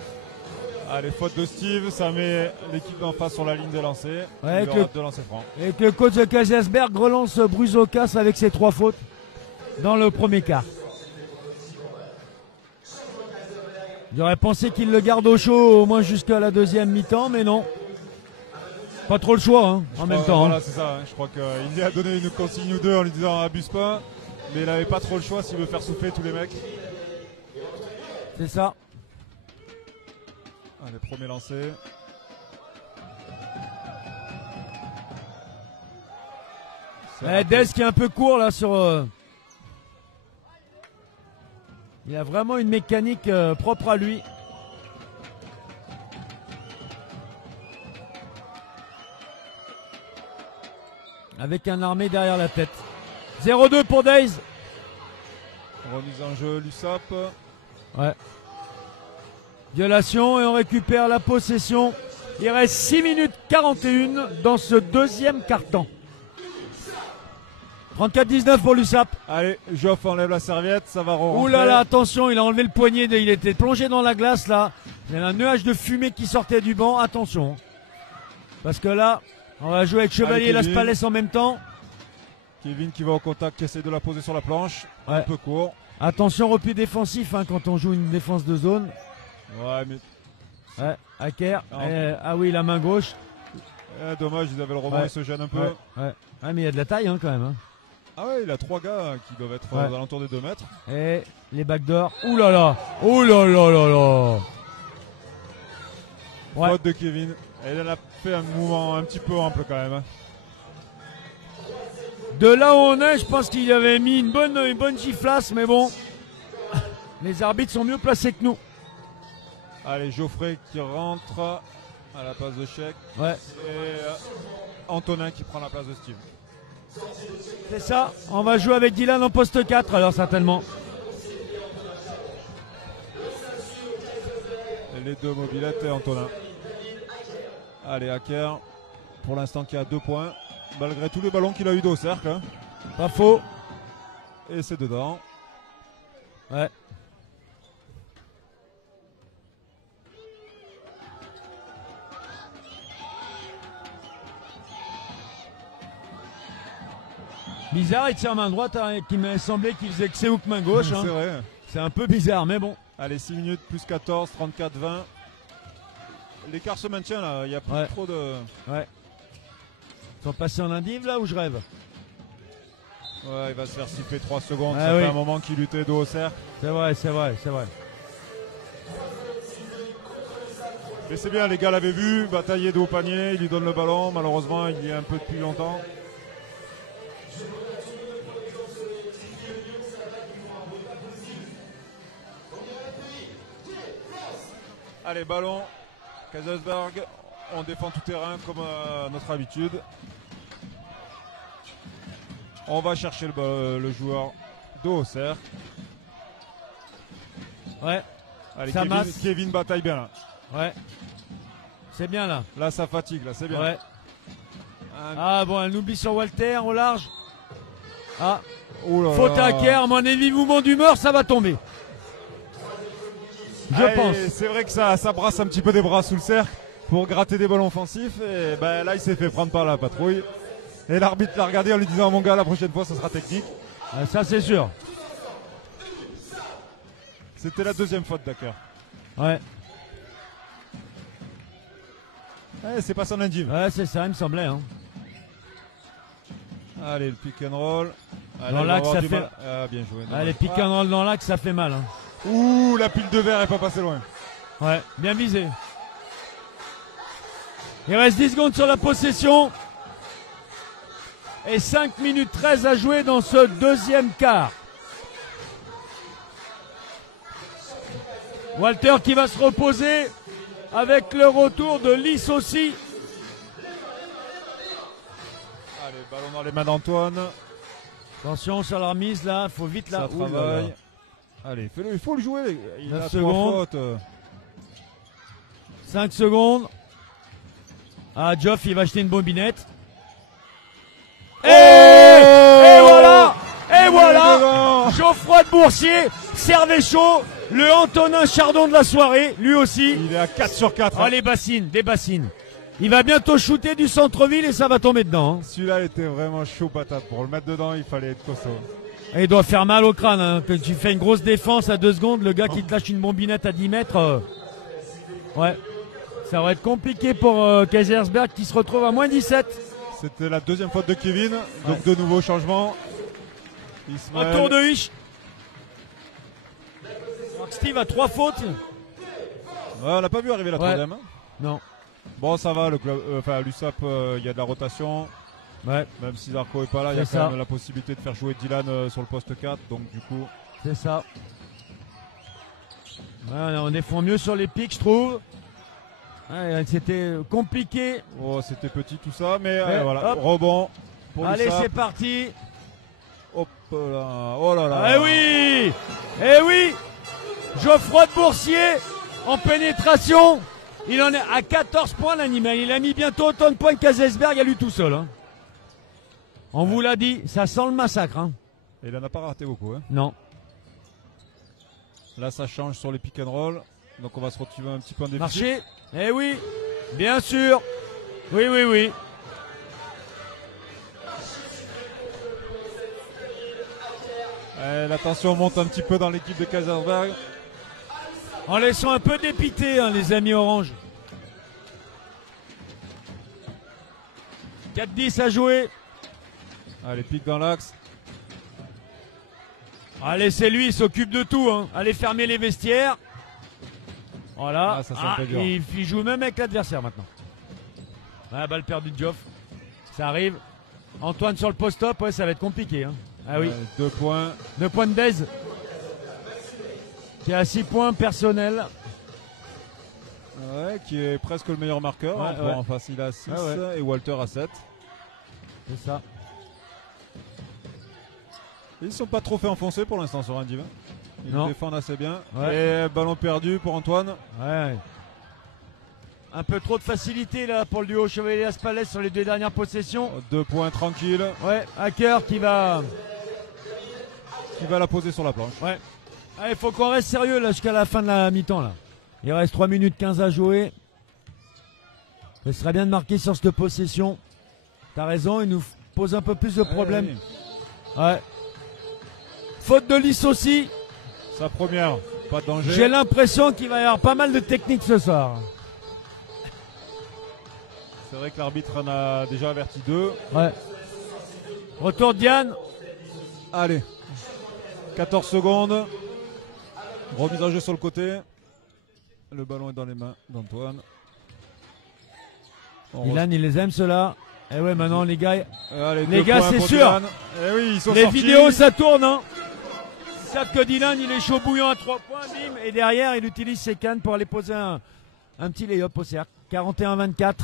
Allez, faute de Steve, ça met l'équipe d'en face sur la ligne de lancer. Ouais, de lancer franc. Et que le coach de Kaisersberg relance Bruzokas avec ses 3 fautes dans le premier quart. J'aurais pensé qu'il le garde au chaud au moins jusqu'à la deuxième mi-temps, mais non. Pas trop le choix en même temps. Voilà, c'est ça. Je crois qu'il lui a donné une consigne ou deux en lui disant abuse pas. Mais il n'avait pas trop le choix s'il veut faire souffler tous les mecs. C'est ça. Allez, premier lancé. Des qui est un peu court là sur. Il a vraiment une mécanique propre à lui. Avec un armé derrière la tête. 0-2 pour Days. Remise en jeu, l'USAP. Ouais. Violation et on récupère la possession. Il reste 6 minutes 41 dans ce deuxième quart-temps. 34-19 pour l'USAP. Allez, Geoff enlève la serviette, ça va rentrer. Ouh là là, attention, il a enlevé le poignet, il était plongé dans la glace là. Il y a un nuage de fumée qui sortait du banc, attention. Parce que là, on va jouer avec Chevalier et Las Palais en même temps. Kevin qui va au contact, qui essaie de la poser sur la planche. Ouais. Un peu court. Attention, repli défensif quand on joue une défense de zone. Ouais, mais. Ouais, Hacker. Ah oui, la main gauche. Dommage, ils avaient le rebond, il se gêne un peu. Ouais, mais il y a de la taille quand même. Ah ouais, il a 3 gars qui doivent être aux alentours des 2 mètres. Et les backdoors. Ouh là là. Ouh là là là là. Ouais. Faute de Kevin. Et il a fait un mouvement un petit peu ample quand même. De là où on est, je pense qu'il avait mis une bonne giflasse, mais bon. Les arbitres sont mieux placés que nous. Allez, Geoffrey qui rentre à la place de Sheik. Ouais. Et Antonin qui prend la place de Steve. C'est ça, on va jouer avec Dylan en poste 4 alors certainement. Et les deux mobilettes et Antonin. Allez, Hacker, pour l'instant qui a 2 points, malgré tous les ballons qu'il a eu au cercle. Pas faux. Et c'est dedans. Ouais. Bizarre, il tire main droite, qui m'a semblé qu'il faisait que c'est hook main gauche. C'est vrai. C'est un peu bizarre, mais bon. Allez, 6 minutes, plus 14, 34-20. L'écart se maintient là, il n'y a plus trop de. Ouais. Ils sont passés en indiv là ou je rêve? Ouais, il va se faire siffler 3 secondes. Ah, ça oui. fait un moment qu'il luttait dos au cercle. C'est vrai, c'est vrai, c'est vrai. Mais c'est bien, les gars l'avaient vu, batailler de haut panier, il lui donne le ballon, malheureusement il y est un peu depuis longtemps. Allez, ballon, Kaisersberg, on défend tout terrain comme à notre habitude. On va chercher le joueur de Auxerre. Ouais. Allez, Ça masse. Kevin bataille bien là. Ouais. C'est bien là. Là ça fatigue, là c'est bien. Ouais. Ah bon, elle oublie sur Walter au large. Ah. Oh là Faute là. à Kerr, à mon avis, mouvement d'humeur, ça va tomber. Je Allez, pense. C'est vrai que ça brasse un petit peu des bras sous le cercle pour gratter des ballons offensifs. Et ben, là il s'est fait prendre par la patrouille. Et l'arbitre l'a regardé en lui disant, mon gars, la prochaine fois ça sera technique. Ah, ça c'est sûr. C'était la deuxième faute d'Acker. Ouais. C'est pas son indive. Ouais, c'est ça, il me semblait. Hein. Allez, le pick and roll. Ah, Dans là, il va l'axe, avoir ça du fait. mal. Ah, bien joué. Ah, les pick and roll dans l'axe, ça fait mal. Hein. Ouh, la pile de verre est pas passée loin. Ouais, bien visé. Il reste 10 secondes sur la possession. Et 5 minutes 13 à jouer dans ce deuxième quart. Walter qui va se reposer avec le retour de Lys aussi. Allez, ballon dans les mains d'Antoine. Attention sur la remise là, faut vite là. Ça Ouh là travaille. là. Allez, fais-le, il faut le jouer. Il 9 a secondes. 3 fautes. 5 secondes. Ah, Geoff il va acheter une bobinette. Et voilà. Et voilà. Geoffroy de Boursier, servait chaud. Le Antonin Chardon de la soirée, lui aussi. Il est à 4 sur 4. Oh, les bassines, des bassines. Il va bientôt shooter du centre-ville et ça va tomber dedans. Hein. Celui-là était vraiment chaud patate. Pour le mettre dedans, il fallait être costaud. Et il doit faire mal au crâne. Hein. Quand tu fais une grosse défense à 2 secondes, le gars qui te lâche une bombinette à 10 mètres. Ouais. Ça va être compliqué pour Kaisersberg qui se retrouve à moins 17. C'était la deuxième faute de Kevin. Donc de nouveaux changements. Ismaël. Retour de Huich. Alors que Steve a 3 fautes. Ouais, on l'a pas vu arriver la troisième. Hein. Non. Bon, ça va. Le club, l'USAP, il y a de la rotation. Ouais. Même si Zarco est pas là, il y a C'est quand ça. même la possibilité de faire jouer Dylan sur le poste 4. Donc du coup. C'est ça. Ouais, on défend mieux sur les pics, je trouve. Ouais, c'était compliqué. Oh, c'était petit tout ça, mais Ouais, voilà. hop. Rebond. Pour Allez, l'USAP. c'est parti. Hop là. Oh là là. Eh oui. Eh oui. Geoffroy de Boursier en pénétration. Il en est à 14 points l'animal. Il a mis bientôt autant de points que Kaisersberg à lui tout seul. Hein. On vous l'a dit, ça sent le massacre. Hein. Et il en a pas raté beaucoup. Hein. Non. Là, ça change sur les pick and roll. Donc on va se retrouver un petit peu en déficit. Marché. Eh oui. Bien sûr. Oui, oui, oui. La tension monte un petit peu dans l'équipe de Kaisersberg. En laissant un peu dépité, hein, les amis orange. 4-10 à jouer. Allez, pique dans l'axe. Allez, c'est lui, il s'occupe de tout. Hein. Allez fermer les vestiaires. Voilà. Ah, ça sent un peu dur. Il joue même avec l'adversaire maintenant. Ah, balle perdue de Geoff. Ça arrive. Antoine sur le post-up, ouais, ça va être compliqué. Hein. Ah oui. 2 points. 2 points de Dez. Qui a 6 points personnels. Ouais, qui est presque le meilleur marqueur. Ouais, Hein, ouais. En face, il a 6 ouais. et Walter a 7. C'est ça. Ils sont pas trop fait enfoncer pour l'instant sur un div. Ils Non. défendent assez bien. Ouais. Et ballon perdu pour Antoine. Ouais. Un peu trop de facilité là pour le duo Chevalier-Aspalès sur les 2 dernières possessions. 2 points tranquille. Ouais, Hacker qui va. Qui va la poser sur la planche. Ouais. Il faut qu'on reste sérieux là jusqu'à la fin de la mi-temps là. Il reste 3 minutes 15 à jouer. Ce serait bien de marquer sur cette possession. T'as raison, il nous pose un peu plus de problèmes. Ouais. Faute de Lys aussi. Sa première, pas de danger. J'ai l'impression qu'il va y avoir pas mal de techniques ce soir. C'est vrai que l'arbitre en a déjà averti 2. Ouais. Retour de Diane. Allez. 14 secondes. Remise en jeu sur le côté. Le ballon est dans les mains d'Antoine. Dylan, il les aime ceux-là. Et ouais, maintenant les gars, Allez, les gars, c'est sûr. Eh oui, ils sont Les sortis. vidéos, ça tourne. Hein. Ils savent que Dylan, il est chaud bouillant à 3 points, bim. Et derrière, il utilise ses cannes pour aller poser un petit lay-up au cercle. 41-24.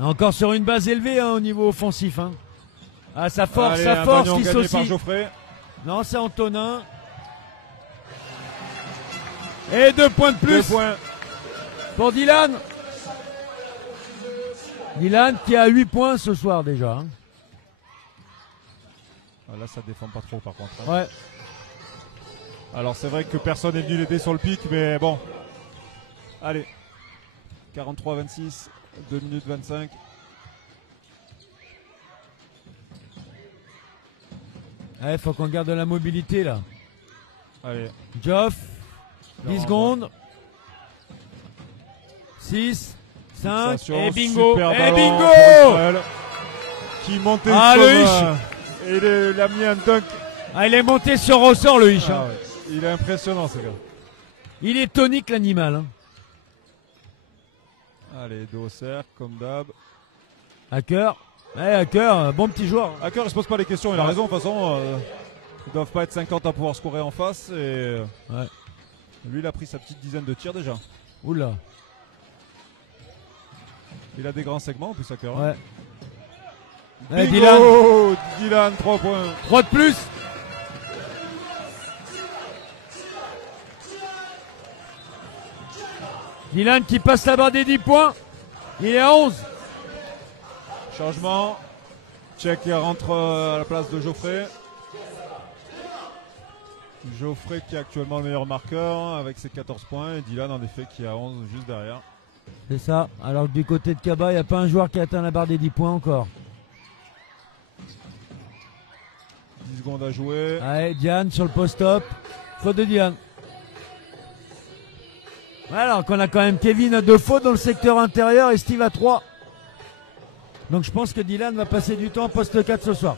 Encore sur une base élevée hein, au niveau offensif. Hein. Ah, ça force, Allez, ça force, gagné par Lissoci. Geoffrey. Non, c'est Antonin. Et 2 points de plus 2 points. pour Dylan. Dylan qui a 8 points ce soir déjà. Hein. Ah, là, ça défend pas trop par contre. Hein. Ouais. Alors, c'est vrai que personne n'est venu l'aider sur le pic, mais bon. Allez. 43-26, 2 minutes 25. Il faut qu'on garde de la mobilité là. Allez. Geoff, 10 Laurent, secondes. 6, 5, Fixation, et bingo. super Et ballon bingo pour Israël, qui montait Ah, comme, le Hish. et il a mis un dunk. Ah, il est monté sur ressort le Hish. Ah, Hein. ouais. Il est impressionnant ce gars. Il est tonique l'animal. Hein. Allez, dos au cercle, comme d'hab. Hacker. Ouais, Hacker, bon petit joueur. Hacker, il se pose pas les questions, il a raison. De toute façon, ils doivent pas être 50 à pouvoir scorer en face. Et Ouais. lui, il a pris sa petite dizaine de tirs déjà. Oula. Il a des grands segments en plus, Hacker. Ouais. Bingo Dylan, Dylan, 3 points. 3 de plus. Dylan qui passe la barre des 10 points. Il est à 11. Changement. Check qui rentre à la place de Geoffrey. Geoffrey qui est actuellement le meilleur marqueur avec ses 14 points. Et Dylan en effet qui est à 11 juste derrière. C'est ça. Alors que du côté de Kaba, il n'y a pas un joueur qui a atteint la barre des 10 points encore. 10 secondes à jouer. Allez, Diane sur le post-up. Faute de Diane. Alors qu'on a quand même Kevin à 2 fautes dans le secteur intérieur et Steve à 3. Donc je pense que Dylan va passer du temps poste 4 ce soir.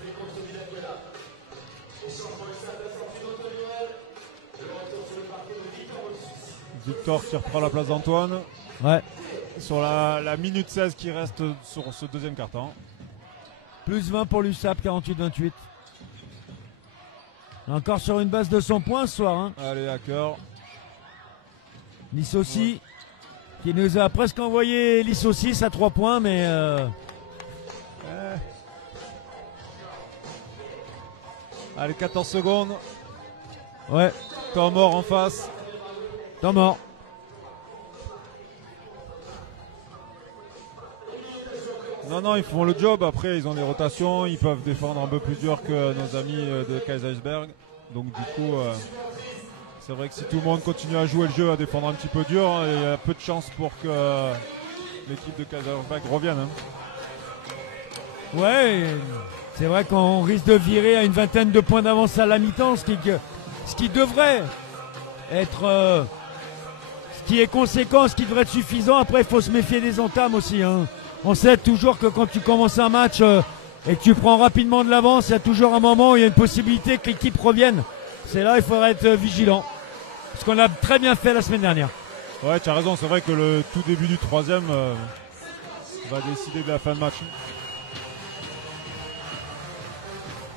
Victor qui reprend la place d'Antoine. Ouais. Sur la minute 16 qui reste sur ce deuxième quart-temps. Plus 20 pour l'USAP, 48-28. Encore sur une base de 100 points ce soir. Hein. Allez, Hacker. Lissoci qui nous a presque envoyé Lissoci à 3 points, mais Allez, 14 secondes. ouais, Temps mort en face. temps mort. Non, ils font le job. Après, ils ont des rotations. Ils peuvent défendre un peu plus dur que nos amis de Kaisersberg. Donc, du coup, c'est vrai que si tout le monde continue à jouer le jeu, à défendre un petit peu dur, il y a peu de chances pour que l'équipe de Kaisersberg revienne. Hein. Ouais, c'est vrai qu'on risque de virer à une vingtaine de points d'avance à la mi-temps, ce qui devrait être, ce qui est conséquent, ce qui devrait être suffisant. Après, il faut se méfier des entames aussi. Hein. On sait toujours que quand tu commences un match et que tu prends rapidement de l'avance, il y a toujours un moment où il y a une possibilité que l'équipe revienne. C'est là, il faudrait être vigilant. Ce qu'on a très bien fait la semaine dernière. Ouais, tu as raison. C'est vrai que le tout début du troisième va décider de la fin de match.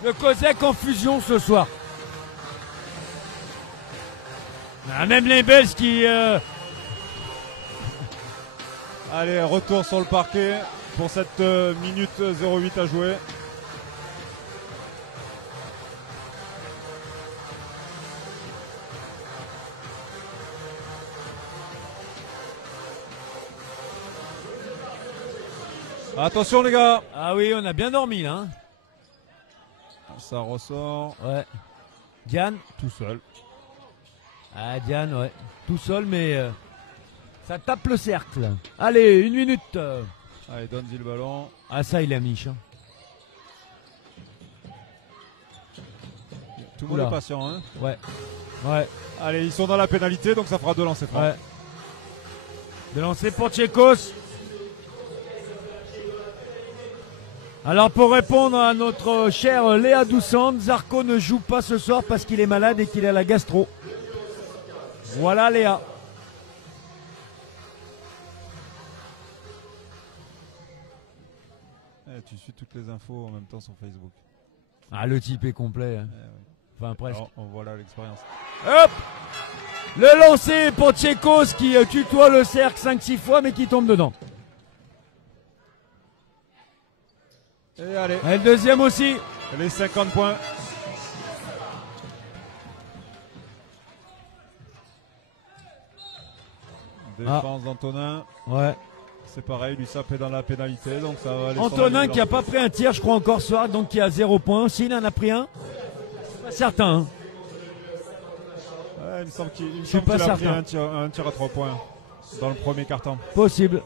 Le Kozek en fusion ce soir. Même les Belges qui... Allez, retour sur le parquet pour cette minute 08 à jouer. Attention les gars. Ah oui, on a bien dormi là. Hein. Ça ressort. Ouais. Diane. Tout seul. Ah Diane, ouais. Tout seul, mais ça tape le cercle. Allez, 1 minute. Allez, donne-y le ballon. Ah ça, il a Mich. Hein. Tout le monde Oula. est patient. Hein. Ouais. Ouais. Allez, ils sont dans la pénalité, donc ça fera 2 lancers francs. Ouais. De lancer pour Tchécos. Alors pour répondre à notre chère Léa Doussant, Zarco ne joue pas ce soir parce qu'il est malade et qu'il a la gastro. Voilà Léa. Tu suis toutes les infos en même temps sur Facebook. Ah, le type est complet. Hein. Enfin, presque. Alors, on voit là l'expérience. Hop! Le lancer pour Tchécos qui tutoie le cercle 5-6 fois mais qui tombe dedans. Et allez. Et le deuxième aussi. Les 50 points. Défense d'Antonin. Ouais. C'est pareil, l'USAP est dans la pénalité, donc ça va aller. Antonin qui a pas pris un tir, je crois encore ce soir, donc qui a 0 points. S'il en a pris un, c'est pas certain. Hein. Ouais, il me semble qu'il pas a pris un tir à 3 points dans le premier quart-temps. Possible.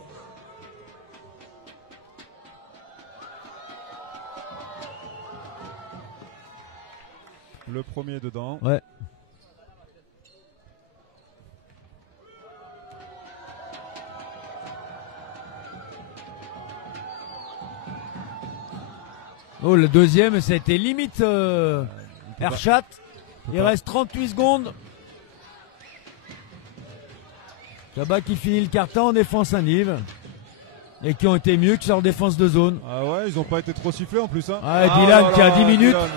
Le premier dedans. Ouais. Oh, le deuxième, ça a été limite Airchat. Il reste 38 secondes. Là-bas qui finit le carton en défense indive. Et qui ont été mieux que leur défense de zone. Ah ouais, ils ont pas été trop sifflés en plus. Hein. Ah, Dylan qui a 10 minutes. Dylan.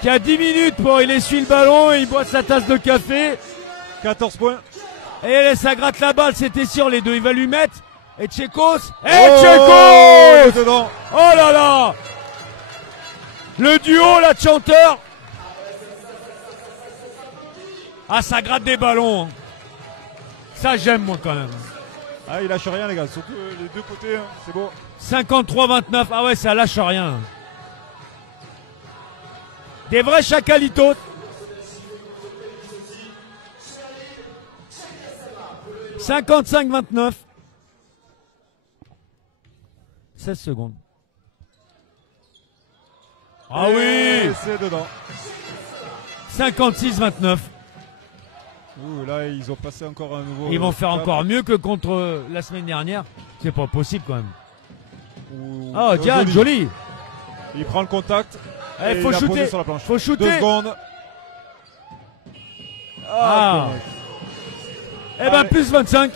Qui a 10 minutes pour il essuie le ballon et il boit sa tasse de café. 14 points. Et ça gratte la balle, c'était sûr, les deux, il va lui mettre. Et Tchécos. Et Tchécos dedans. Oh là là. Le duo, là, de chanteurs. Ah, ça gratte des ballons. Hein. Ça, j'aime, moi, quand même. Ah, il lâche rien, les gars. Surtout les deux côtés, hein. C'est beau. 53-29. Ah ouais, ça lâche rien. Des vrais chacalitos. « 55-29. 16 secondes. Ah oui. C'est dedans. 56-29. Ouh, là, ils ont passé encore un nouveau. Ils vont faire encore mieux que contre la semaine dernière. C'est pas possible quand même. Oh, tiens, joli. Il prend le contact. Il faut shooter. Sur la planche. Faut shooter. 2 secondes. Ah. Eh ben, plus 25.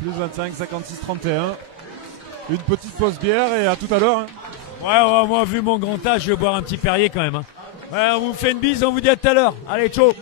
Plus 25, 56-31. Une petite pause bière et à tout à l'heure. Hein. Ouais, moi, vu mon grand âge, je vais boire un petit Perrier quand même. Hein. Ouais, on vous fait une bise, on vous dit à tout à l'heure. Allez, ciao.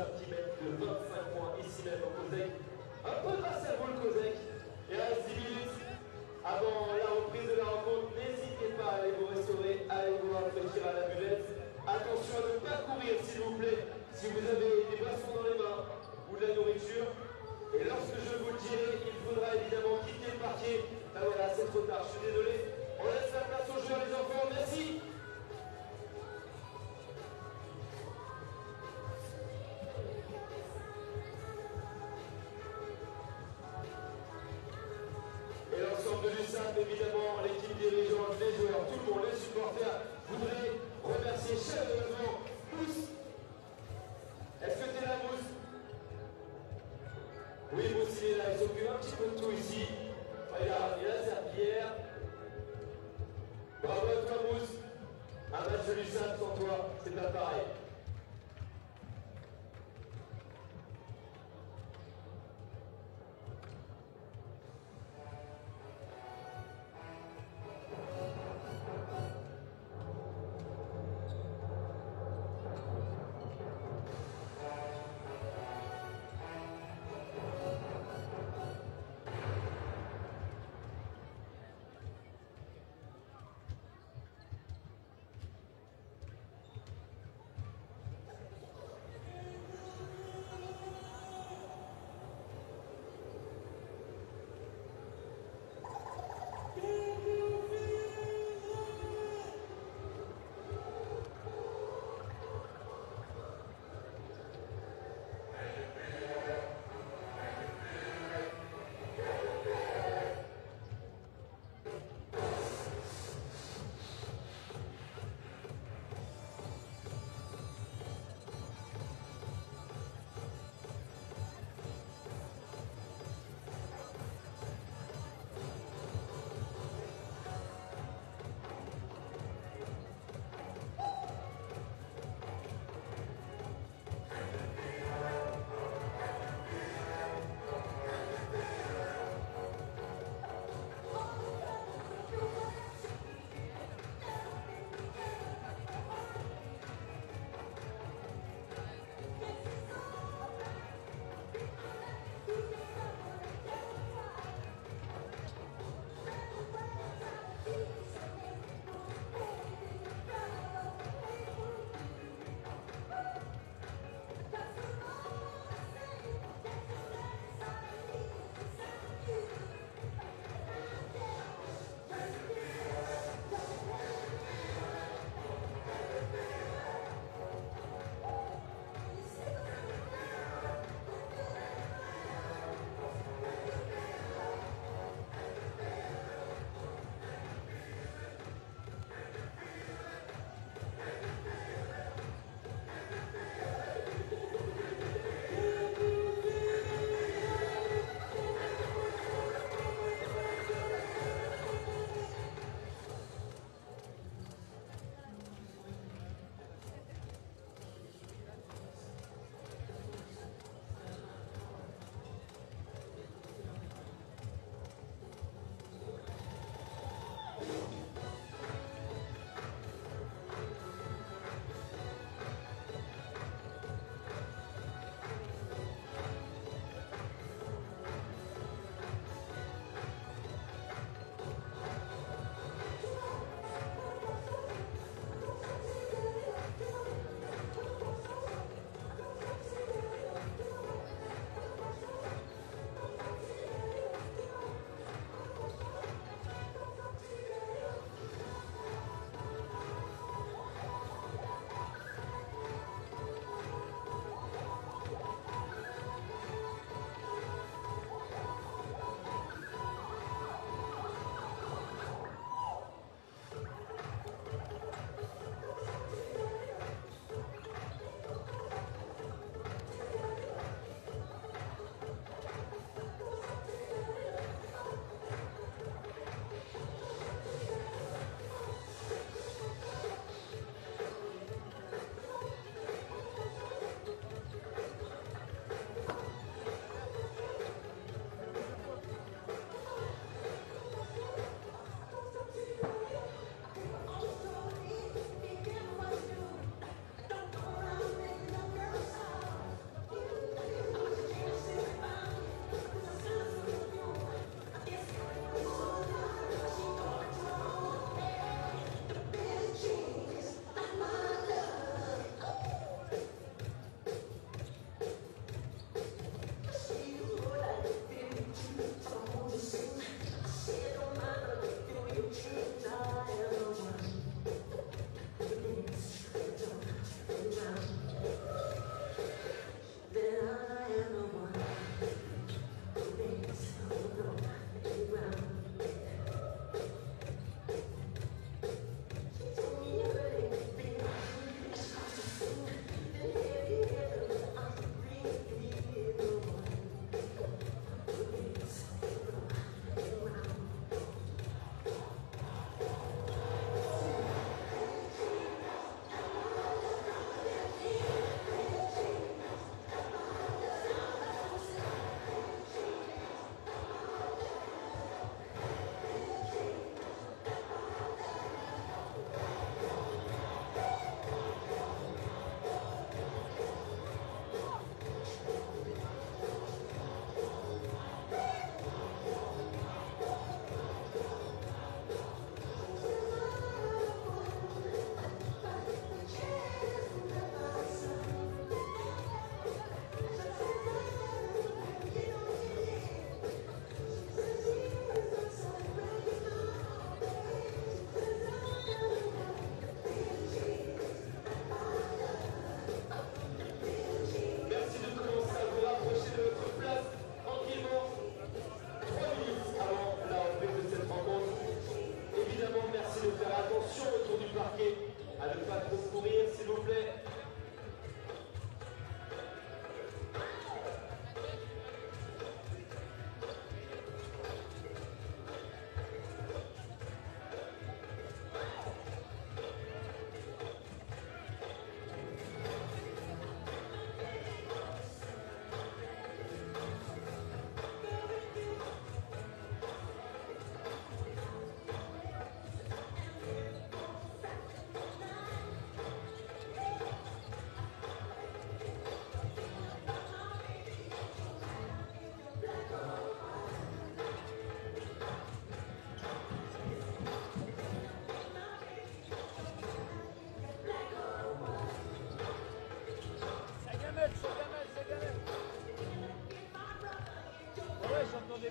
Lucin qui mène de 25 points ici même au Cosec. Un peu grâce à vous le Cosec. Il reste 10 minutes avant la reprise de la rencontre. N'hésitez pas à aller vous restaurer, à aller vous rafraîchir à la buvette. Attention à ne pas courir s'il vous plaît si vous avez des boissons dans les mains ou de la nourriture. Et lorsque je vous le dirai, il faudra évidemment quitter le parquet. Ah voilà, c'est trop tard, je suis désolé. On laisse la place aux joueurs les enfants, merci. Et l'ensemble de l'USAP, évidemment, l'équipe dirigeante, les joueurs, tout le monde, les supporters, voudrais remercier chaleureusement Mousse. Est-ce que tu es là, Mousse? Oui, Mousse, il est là, il s'occupe un petit peu de tout ici. Regarde, il a sa pierre. Bravo à toi, Mousse. Un match de l'USAP sans toi, c'est pas pareil.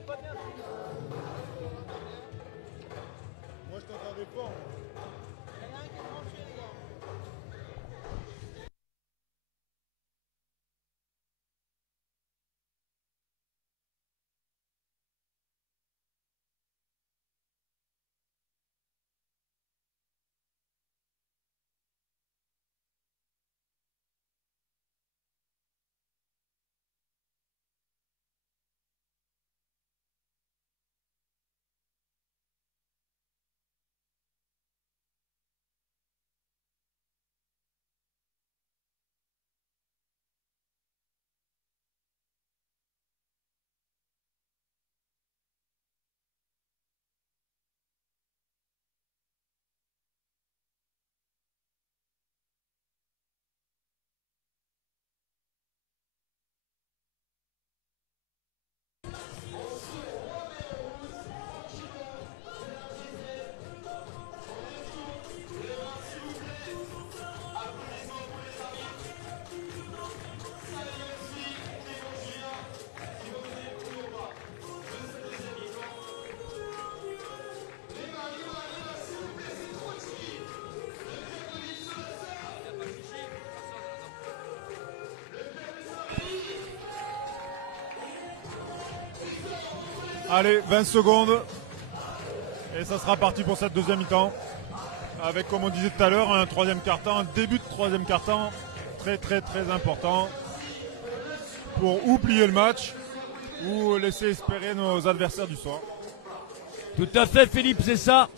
Moi je t'entendais fort. Allez, 20 secondes. Et ça sera parti pour cette deuxième mi-temps. Avec, comme on disait tout à l'heure, un troisième quart-temps, un début de troisième quart-temps très très très important pour oublier le match ou laisser espérer nos adversaires du soir. Tout à fait, Philippe, c'est ça.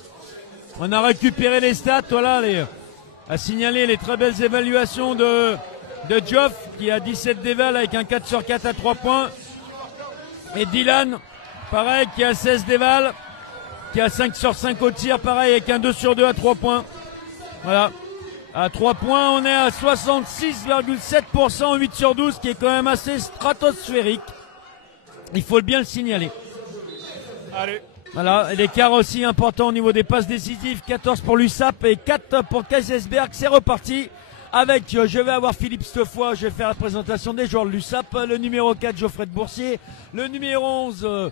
On a récupéré les stats, voilà, à signaler les très belles évaluations de Geoff, qui a 17 dévals avec un 4 sur 4 à 3 points. Et Dylan, pareil, qui a 16 dévals, qui a 5 sur 5 au tir, pareil, avec un 2 sur 2 à 3 points. Voilà. À 3 points, on est à 66,7%, 8 sur 12, qui est quand même assez stratosphérique. Il faut bien le signaler. Allez. Voilà, l'écart aussi important au niveau des passes décisives, 14 pour l'USAP et 4 pour Kaysersberg. C'est reparti avec, je vais avoir Philippe cette fois, je vais faire la présentation des joueurs de l'USAP. Le numéro 4, Geoffrey de Boursier. Le numéro 11,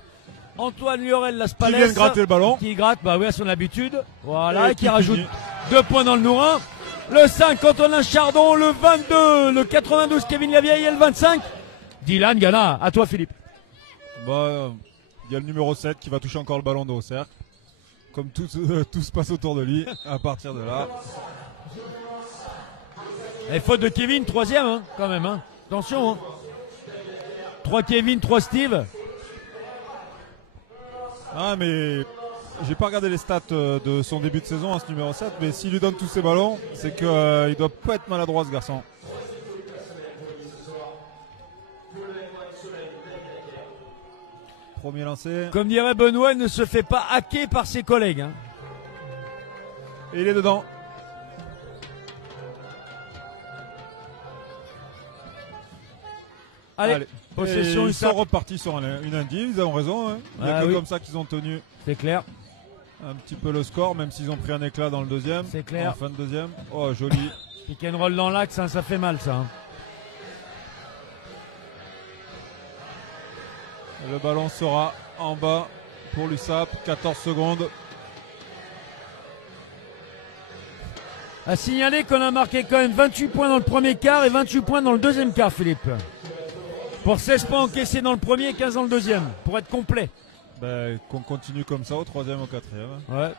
Antoine Liorel Laspalès. Qui vient de gratter le ballon. Qui gratte, bah oui, à son habitude. Voilà, et qui qui rajoute finit. 2 points dans le Nourin. Le 5, Antonin Chardon. Le 22, le 92, Kevin Lavieille. Et le 25, Dylan Gana. À toi, Philippe. Bah, il y a le numéro 7 qui va toucher encore le ballon de haut cercle. Comme tout se passe autour de lui. À partir de là. Et faute de Kevin, troisième, hein, quand même. Hein. Attention. Hein. 3 Kevin, 3 Steve. Ah, mais j'ai pas regardé les stats de son début de saison à ce numéro 7. Mais s'il lui donne tous ses ballons, c'est qu'il doit pas être maladroit, ce garçon. Premier lancé. Comme dirait Benoît, il ne se fait pas hacker par ses collègues. Hein. Et il est dedans. Allez, possession ils USAP. sont repartis sur une indive, ils ont raison. Hein. Il n'y a Ah que oui. comme ça qu'ils ont tenu C'est clair. un petit peu le score, même s'ils ont pris un éclat dans le deuxième. C'est clair. En fin de deuxième. Oh, joli. Pick and roll dans l'axe, hein, ça fait mal ça. Hein. Le ballon sera en bas pour l'USAP. 14 secondes. À signaler qu'on a marqué quand même 28 points dans le premier quart et 28 points dans le deuxième quart, Philippe. Pour 16 points encaissés dans le premier et 15 dans le deuxième, pour être complet. Ben, qu'on continue comme ça au troisième, au quatrième. Ouais.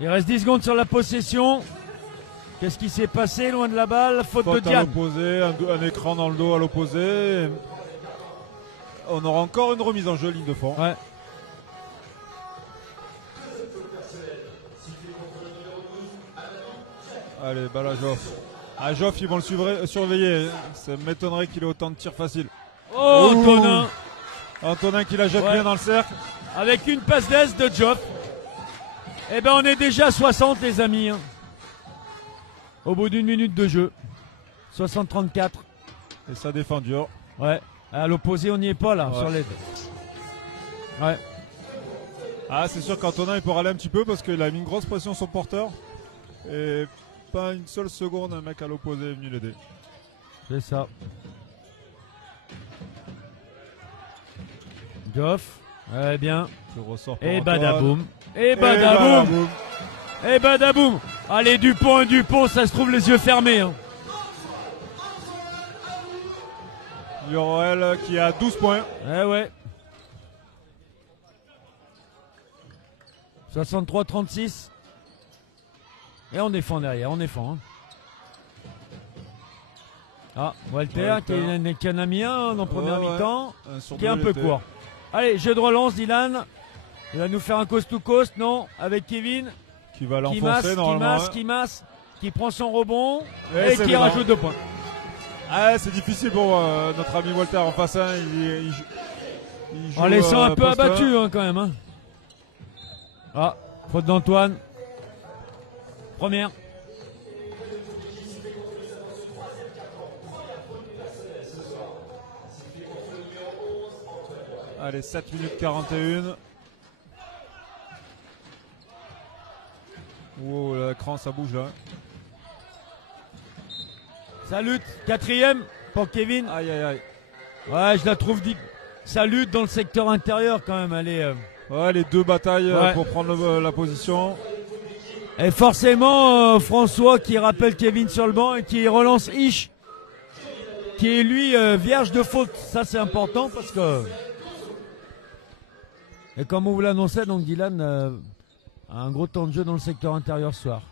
Il reste 10 secondes sur la possession. Qu'est-ce qui s'est passé loin de la balle? Faute de Faute à Diane. l'opposé, un écran dans le dos à l'opposé. On aura encore une remise en jeu, ligne de fond. Ouais. Allez, balle à Joff. À Joff, ils vont le surveiller. Ça m'étonnerait qu'il ait autant de tirs faciles. Oh, Ouh. Antonin. Antonin qui la jette Ouais. bien dans le cercle. Avec une passe d'aise de Geoff. Eh ben on est déjà à 60 les amis. Hein. Au bout d'une minute de jeu. 60-34. Et ça défend dur. Ouais. À l'opposé on n'y est pas là Ouais. sur l'aide. Ouais. Ah, c'est sûr qu'Antonin il peut râler un petit peu parce qu'il a mis une grosse pression sur le porteur. Et pas une seule seconde, un mec à l'opposé est venu l'aider. C'est ça. Geoff. Ouais, bien. Qui ressort pour Et Antoine. badaboum. Et Et badaboum. badaboum. Et badaboum. Allez, Dupont et Dupont, ça se trouve les yeux fermés. Hein. Yorel qui a 12 points. Eh ouais. 63-36. Et on défend derrière, on défend. Hein. Ah, Walter, qui en a mis un en première mi-temps, qui est un peu court. Allez, jeu de relance, Dylan. Il va nous faire un coast-to-coast, non? Avec Kevin. Qui va l'enfoncer normalement. Qui masse, qui prend son rebond Et qui rajoute 2 points. Ah, c'est difficile pour notre ami Walter en face. Hein. Il joue, En laissant un peu poste abattu hein, quand même. Hein. Ah, faute d'Antoine. Première. Allez, 7 minutes 41. Wow, l'écran ça bouge là. Ça lutte. 4e pour Kevin. Aïe aïe aïe. Ouais, je la trouve ça lutte dans le secteur intérieur quand même. Elle est, Ouais, les deux batailles Ouais. pour prendre la position. Et forcément, François qui rappelle Kevin sur le banc et qui relance Ish, qui est lui vierge de faute. Ça c'est important parce que. Et comme on vous l'annonçait, donc Dylan a un gros temps de jeu dans le secteur intérieur ce soir.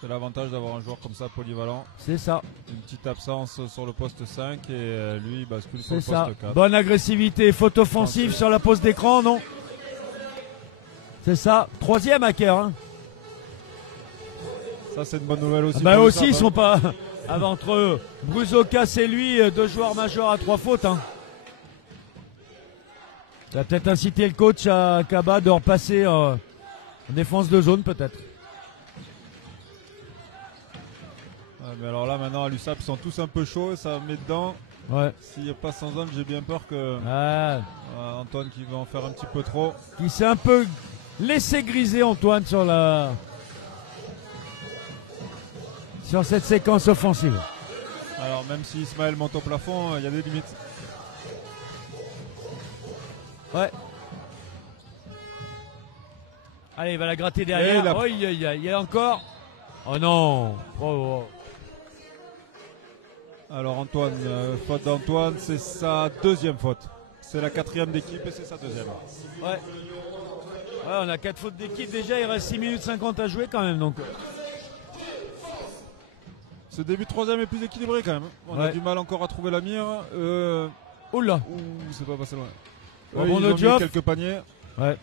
C'est l'avantage d'avoir un joueur comme ça polyvalent. C'est ça. Une petite absence sur le poste 5 et lui il bascule sur C'est le ça. poste 4. Bonne agressivité, faute offensive sur la pose d'écran, non? C'est ça. 3e hacker. Hein. Ça c'est une bonne nouvelle aussi. Bah pour le aussi ils Sap, sont pas. Ah bah, entre Bruzokas et lui, 2 joueurs majeurs à 3 fautes. Hein. Ça va peut-être inciter le coach à Kaba de repasser en défense de zone peut-être. Ouais, mais alors là maintenant à l'USAP ils sont tous un peu chauds, ça met dedans. Ouais. S'il passe en zone, j'ai bien peur que Ah, Antoine qui va en faire un petit peu trop. qui s'est un peu laissé griser Antoine sur cette séquence offensive. Alors même si Ismaël monte au plafond, il y a des limites. Ouais. Allez, il va la gratter derrière. Et Oh, il y a encore. Oh non. Oh, oh. Alors Antoine, faute d'Antoine, c'est sa 2e faute. C'est la 4e d'équipe et c'est sa 2e. Ouais. Ouais, on a 4 fautes d'équipe déjà, il reste 6 minutes 50 à jouer quand même donc. Ce début de 3e est plus équilibré quand même. On a du mal encore à trouver la mire. Oula. C'est pas passé loin. Bon, Ils ont mis Geoff. quelques paniers. Ouais.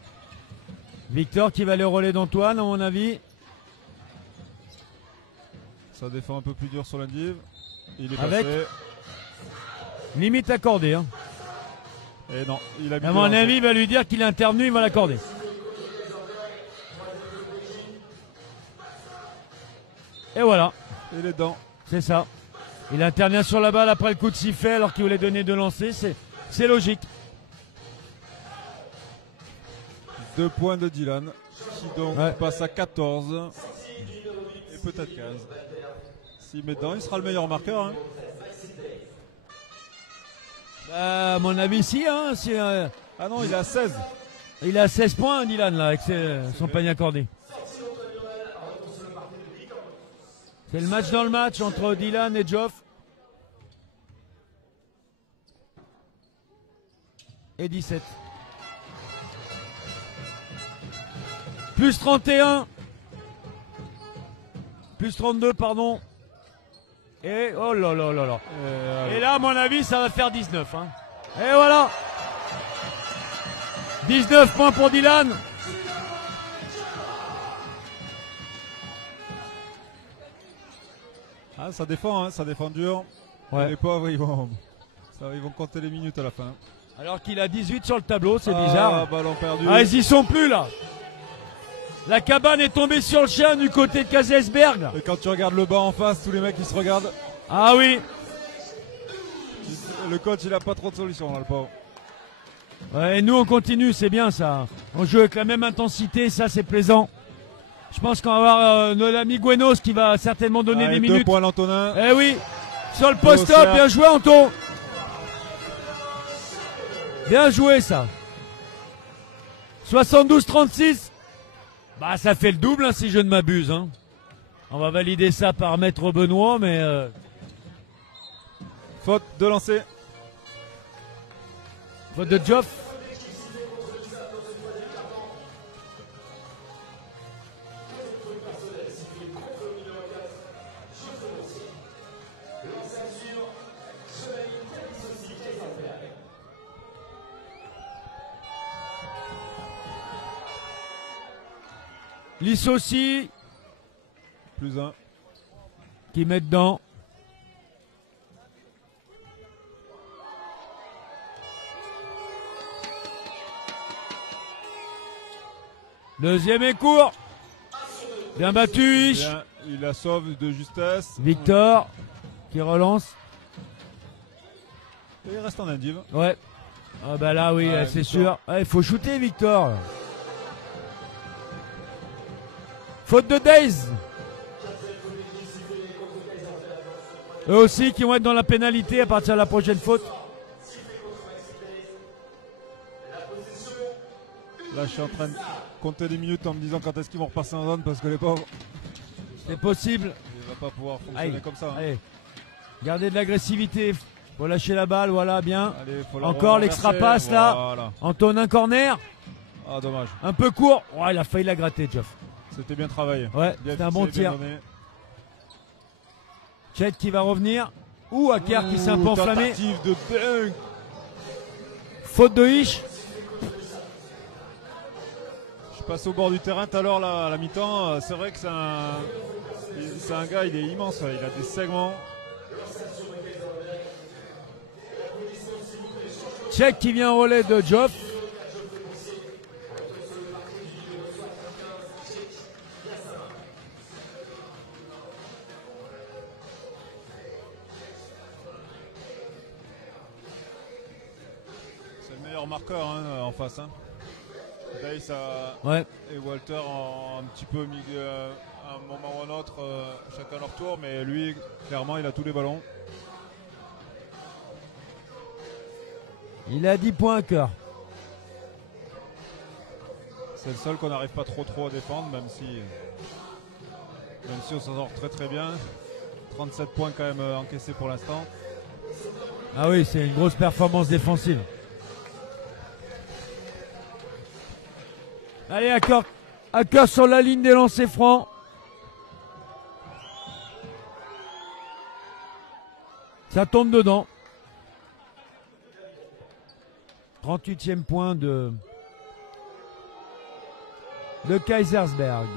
Victor qui va le relais d'Antoine à mon avis. Ça défend un peu plus dur sur l'indiv. Il est Avec passé. limite accordé. Hein. Et non, il a mis À deux mon lancers. avis, il va lui dire qu'il est intervenu, il va l'accorder. Et voilà, Il est dedans. c'est ça. Il intervient sur la balle après le coup de sifflet alors qu'il voulait donner 2 lancers. C'est logique. 2 points de Dylan. Qui donc Ouais. passe à 14. Et peut-être 15. S'il met dedans, il sera le meilleur marqueur. Hein. Bah, à mon avis, si. Hein, Ah non, il est à 16. il a 16 points, Dylan, là, avec son panier accordé. C'est le match dans le match entre Dylan et Geoff. Et 17. Plus 31. Plus 32, pardon. Et oh là là là là. Et là, à mon avis, ça va faire 19. Hein. Et voilà. 19 points pour Dylan. Ah, ça défend, hein, ça défend dur. Ouais. Les pauvres, ils vont compter les minutes à la fin. Alors qu'il a 18 sur le tableau, c'est bizarre. Ballon perdu. Ah, ils y sont plus là. La cabane est tombée sur le chien du côté de Kazelsberg. Et quand tu regardes le banc en face, tous les mecs ils se regardent. Ah oui. Le coach il a pas trop de solutions là, le pauvre. Ouais, et nous on continue, c'est bien ça. On joue avec la même intensité, ça c'est plaisant. Je pense qu'on va avoir notre ami Guenos qui va certainement donner des 2 minutes. points l'Antonin. Eh oui, sur le post-up, bien joué Anto. Bien joué ça. 72-36. Bah ça fait le double hein, si je ne m'abuse. Hein. On va valider ça par Maître Benoît, mais... Faute de lancer. Faute de Geoff. L'Issossi Plus 1. qui met dedans. Deuxième est court. Bien battu Ish. Bien, il la sauve de justesse. Victor qui relance. Et il reste en indive. Ouais. Ah bah là oui, Ouais, c'est Victor. sûr. Il faut shooter Victor. Faute de Days. Eux aussi qui vont être dans la pénalité à partir de la prochaine faute. Là, je suis en train de compter les minutes en me disant quand est-ce qu'ils vont repasser en zone parce que les pauvres, C'est possible. il va pas pouvoir fonctionner Allez, comme ça. Hein. allez. Gardez de l'agressivité. Faut lâcher la balle, voilà, bien. Allez, faut la Encore renverser. l'extra passe là. Voilà. Antonin corner. Ah, dommage. Un peu court. Oh, il a failli la gratter, Geoff. C'était bien travaillé. Ouais, Bien c'était un fixé, bon bien tir. donné. Chet qui va revenir. Ou Aker qui s'est un peu enflammé. Tentative de dunk. Faute de Ish. Je passe au bord du terrain tout à l'heure là, à la mi-temps. C'est vrai que c'est un gars, il est immense. Il a des segments. Check qui vient au relais de Geoff. C'est le meilleur marqueur hein, en face. Hein. Dice Ouais. et Walter ont un petit peu mis à un moment ou un autre chacun leur tour, mais lui clairement il a tous les ballons. Il a 10 points à cœur. C'est le seul qu'on n'arrive pas trop à défendre, même si on s'en sort très très bien. 37 points quand même encaissés pour l'instant. Ah oui, c'est une grosse performance défensive. Allez, Aker sur la ligne des lancers francs. Ça tombe dedans. 38e point de Kaisersberg.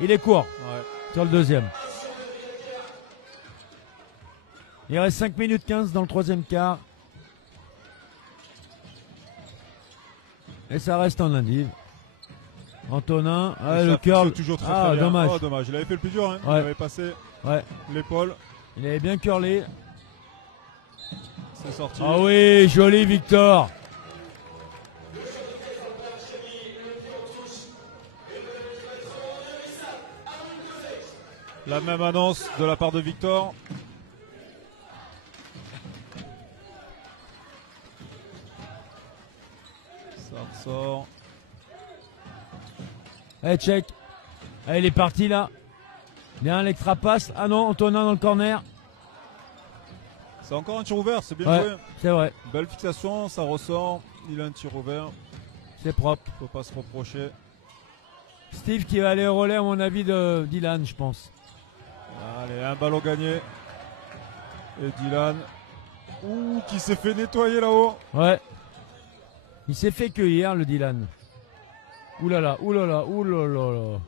Il est court Ouais. sur le deuxième. Il reste 5 minutes 15 dans le troisième quart. Et ça reste en indive. Antonin, Et le ça curl. joue toujours très, très bien. Dommage. Oh, dommage. Il avait fait le plus dur. Hein. Ouais. Il avait passé Ouais. l'épaule. Il avait bien curlé. C'est sorti. Ah oui, joli Victor. La même annonce de la part de Victor. Ça ressort. Allez, check. Allez, il est parti là. Bien, l'extra passe. Ah non, Antonin dans le corner. C'est encore un tir ouvert, c'est bien Ouais, joué. c'est vrai. Belle fixation, ça ressort. Il a un tir ouvert. C'est propre. Faut pas se reprocher. Steve qui va aller au relais, à mon avis, de Dylan, je pense. Allez, un ballon gagné. Et Dylan. Ouh, qui s'est fait nettoyer là-haut. Ouais. Il s'est fait cueillir, le Dylan. Oulala, oulala, oulala.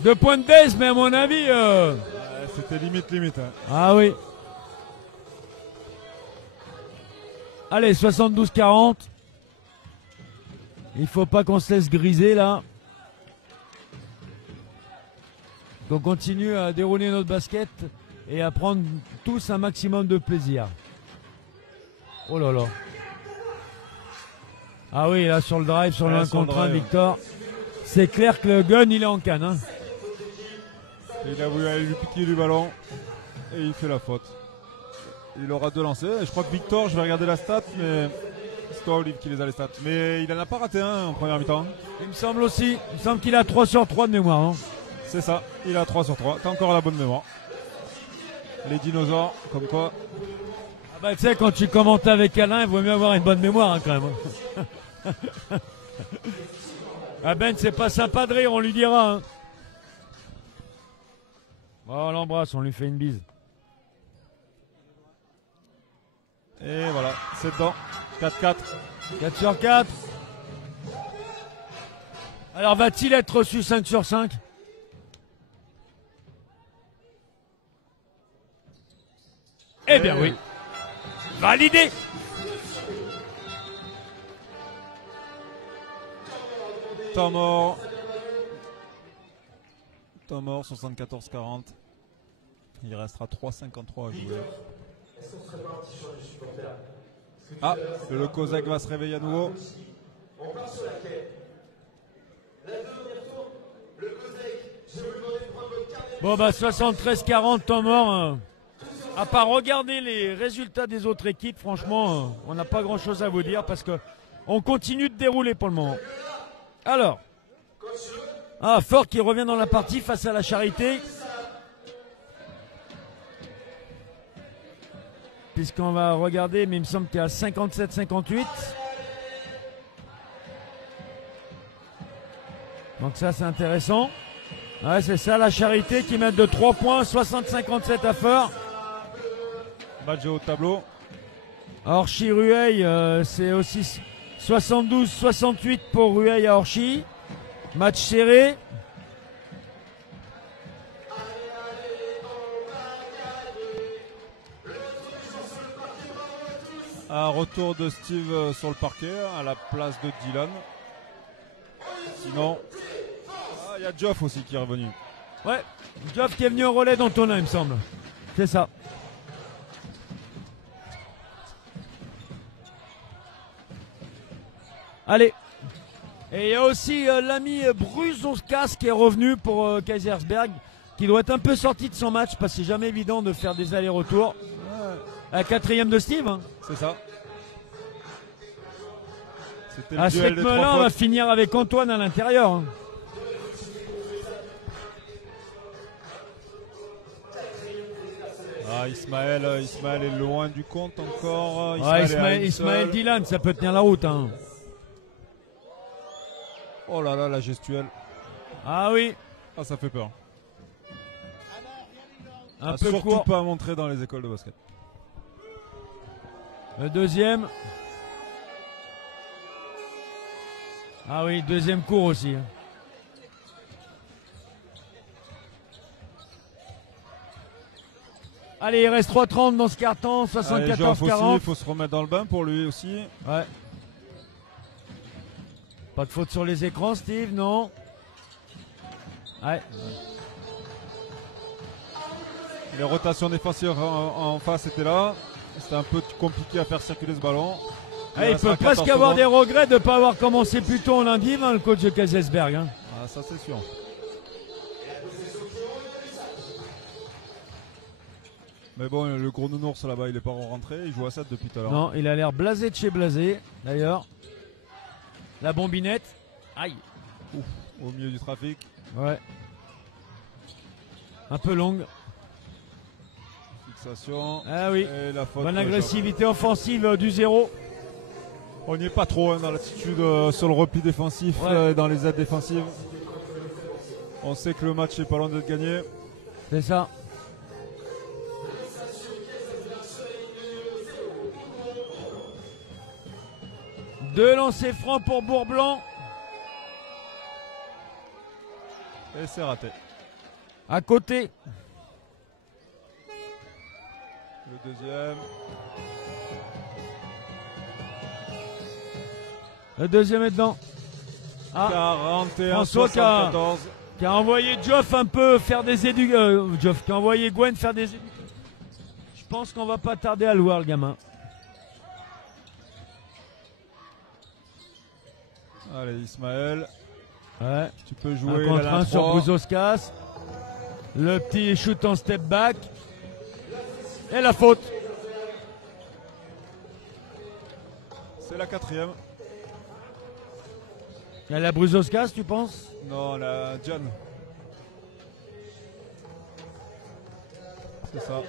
2 points de baisse, mais à mon avis. Ouais, c'était limite. Hein. Ah oui. Allez, 72-40. Il faut pas qu'on se laisse griser là. Qu'on continue à dérouler notre basket et à prendre tous un maximum de plaisir. Oh là là. Ah oui, là sur le drive, sur le 1 sur le contre 1, drive. Victor. C'est clair que le gun, il est en canne. Hein. Il a voulu aller lui piquer du ballon. Et il fait la faute. Il aura 2 lancers. Je crois que Victor, je vais regarder la stat, mais c'est toi Olive qui les a les stats. Mais il en a pas raté un en première mi-temps. Il me semble aussi. Il me semble qu'il a 3 sur 3 de mémoire. Hein. C'est ça, il a 3 sur 3. T'as encore la bonne mémoire. Les dinosaures, comme quoi. Ah bah tu sais, quand tu commentes avec Alain, il vaut mieux avoir une bonne mémoire hein, quand même. Ah Ben, c'est pas sympa de rire, on lui dira. Hein. Bon, on l'embrasse, on lui fait une bise. Et voilà, c'est dedans. 4-4. 4 sur 4. Alors va-t-il être reçu 5 sur 5? Eh bien oui. Validé. Temps mort. Temps mort, 74-40. Il restera 3,53 à jouer. Ah, le Kozak va se réveiller à nouveau. On part sur la quai. La dernière tour, le Kozak, je vais vous demander de prendre votre carnet. Bon bah 73-40, temps mort. À part regarder les résultats des autres équipes, franchement, on n'a pas grand chose à vous dire parce que on continue de dérouler pour le moment. Alors, Fort qui revient dans la partie face à la Charité. Puisqu'on va regarder, mais il me semble qu'il y a 57-58. Donc ça c'est intéressant. Ouais, c'est ça la Charité qui met de 3 points, 60-57 à Fort. Badge au tableau. Orchy Rueil, c'est aussi 72-68 pour Rueil à Orchy. Match serré. Un retour de Steve sur le parquet à la place de Dylan. Sinon, il y a Geoff aussi qui est revenu. Ouais, Geoff qui est venu au relais d'Antonin, il me semble. C'est ça. Allez. Et il y a aussi l'ami Bruzoskas qui est revenu pour Kaisersberg, qui doit être un peu sorti de son match parce que c'est jamais évident de faire des allers-retours. À 4e de Steve. Hein. C'est ça. À ce rythme-là, on va finir avec Antoine à l'intérieur. Hein. Ah, Ismaël est loin du compte encore. Ismaël Dylan, ça peut tenir la route. Hein. Oh là là, la gestuelle. Ah oui. Ah, ça fait peur. Un peu surtout court. pas à montrer dans les écoles de basket. Le deuxième. Ah oui, deuxième cours aussi. Allez, il reste 3,30 dans ce carton, 74-40. Il faut se remettre dans le bain pour lui aussi. Ouais. Pas de faute sur les écrans, Steve, non? Ouais. Les rotations défensives en face étaient là. C'était un peu compliqué à faire circuler ce ballon. Il peut presque avoir des regrets de ne pas avoir commencé plus tôt en lundi, le coach de Kaisersberg. Hein. Ah, ça c'est sûr. Mais bon, le gros nounours là-bas, il est pas rentré. Il joue à 7 depuis tout à l'heure. Non, il a l'air blasé de chez blasé, d'ailleurs. La bombinette. Aïe. Ouf, au milieu du trafic. Ouais. Un peu longue. Fixation. Ah oui. Et la faute. Bonne agressivité offensive du 0. On n'y est pas trop dans l'attitude sur le repli défensif et dans les aides défensives. On sait que le match est pas loin d'être gagné. C'est ça. Deux lancers francs pour Bourblanc. Et c'est raté. À côté. Le deuxième. Le deuxième est dedans. Ah, 41-74. Qui a envoyé Geoff un peu faire des Geoff qui a envoyé Gwen faire des Je pense qu'on va pas tarder à le voir, le gamin. Allez, Ismaël. Ouais. Tu peux jouer. Un contre un sur Bruzoskas. Le petit shoot en step back. Et la faute. C'est la quatrième. Il y a la Brusoskas, tu penses? Non, la Diane. C'est ça.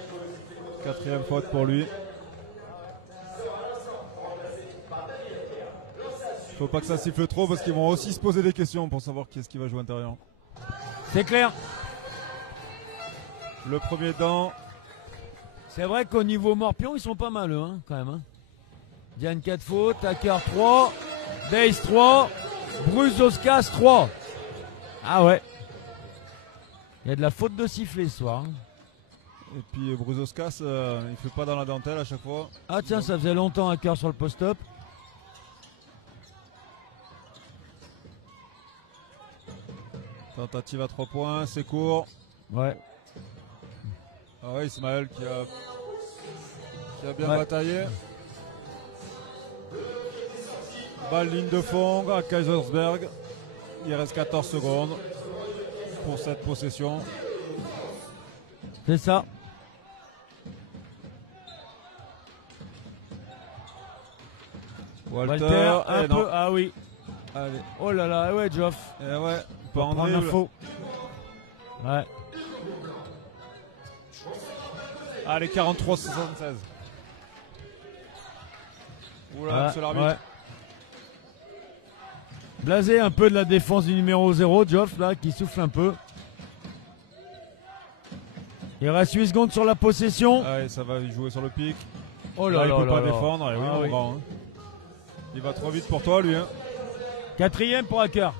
Quatrième faute pour lui. Faut pas que ça siffle trop parce qu'ils vont aussi se poser des questions pour savoir qui est-ce qui va jouer intérieur. C'est clair. Le premier dent. C'est vrai qu'au niveau morpion, ils sont pas mal, eux, hein, quand même. Hein. Diane 4 fautes, Hacker 3, Days 3, Brusoskas 3. Ah ouais. Il y a de la faute de sifflet ce soir. Hein. Et puis Brusoskas, il fait pas dans la dentelle à chaque fois. Ah tiens, ça faisait longtemps Hacker sur le post-up. Tentative à 3 points, c'est court. Ouais. Ah ouais, Ismaël qui a bien bataillé. Balle ligne de fond à Kaisersberg. Il reste 14 secondes pour cette possession. C'est ça. Walter un peu. Ah oui. Allez. Oh là là, ouais, Geoff. Et ouais, pas en info. Ouais. Allez, 43-76. Oula, monsieur l'arbitre. Ouais. Blasé un peu de la défense du numéro 0, Geoff, là, qui souffle un peu. Il reste 8 secondes sur la possession. Allez, ça va jouer sur le pic. Oh là là, il peut là pas là. défendre. Allez, oui, mon grand. Hein. Il va trop vite pour toi, lui. Hein. Quatrième pour Hacker.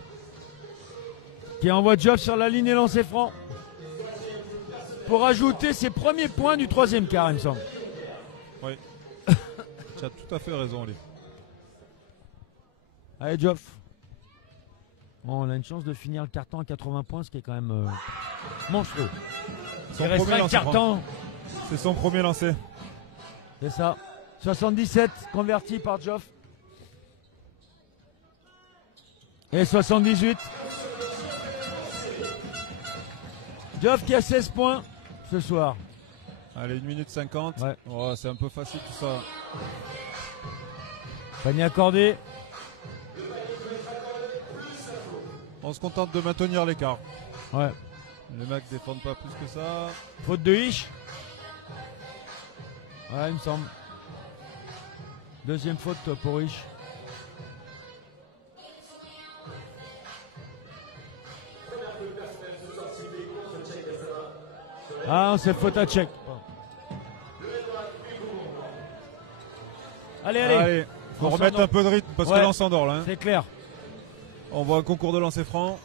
Qui envoie Geoff sur la ligne et lancer franc. Pour ajouter ses premiers points du troisième quart, il me semble. Oui. Tu as tout à fait raison, lui. Allez, Geoff. Bon, on a une chance de finir le carton à 80 points, ce qui est quand même monstrueux. Il reste un carton. C'est son premier lancé. C'est ça. 77 converti par Geoff. Et 78. Geoff qui a 16 points ce soir. Allez, 1 minute 50. Ouais. Oh, c'est un peu facile tout ça. Panier accordé. On se contente de maintenir l'écart. Ouais. Les mecs défendent pas plus que ça. Faute de Hish. Ouais, il me semble. Deuxième faute pour Hish. Ah, c'est faute à check. Allez. Faut remettre un peu de rythme parce que là on s'endort là. Hein. C'est clair. On voit un concours de lancer franc.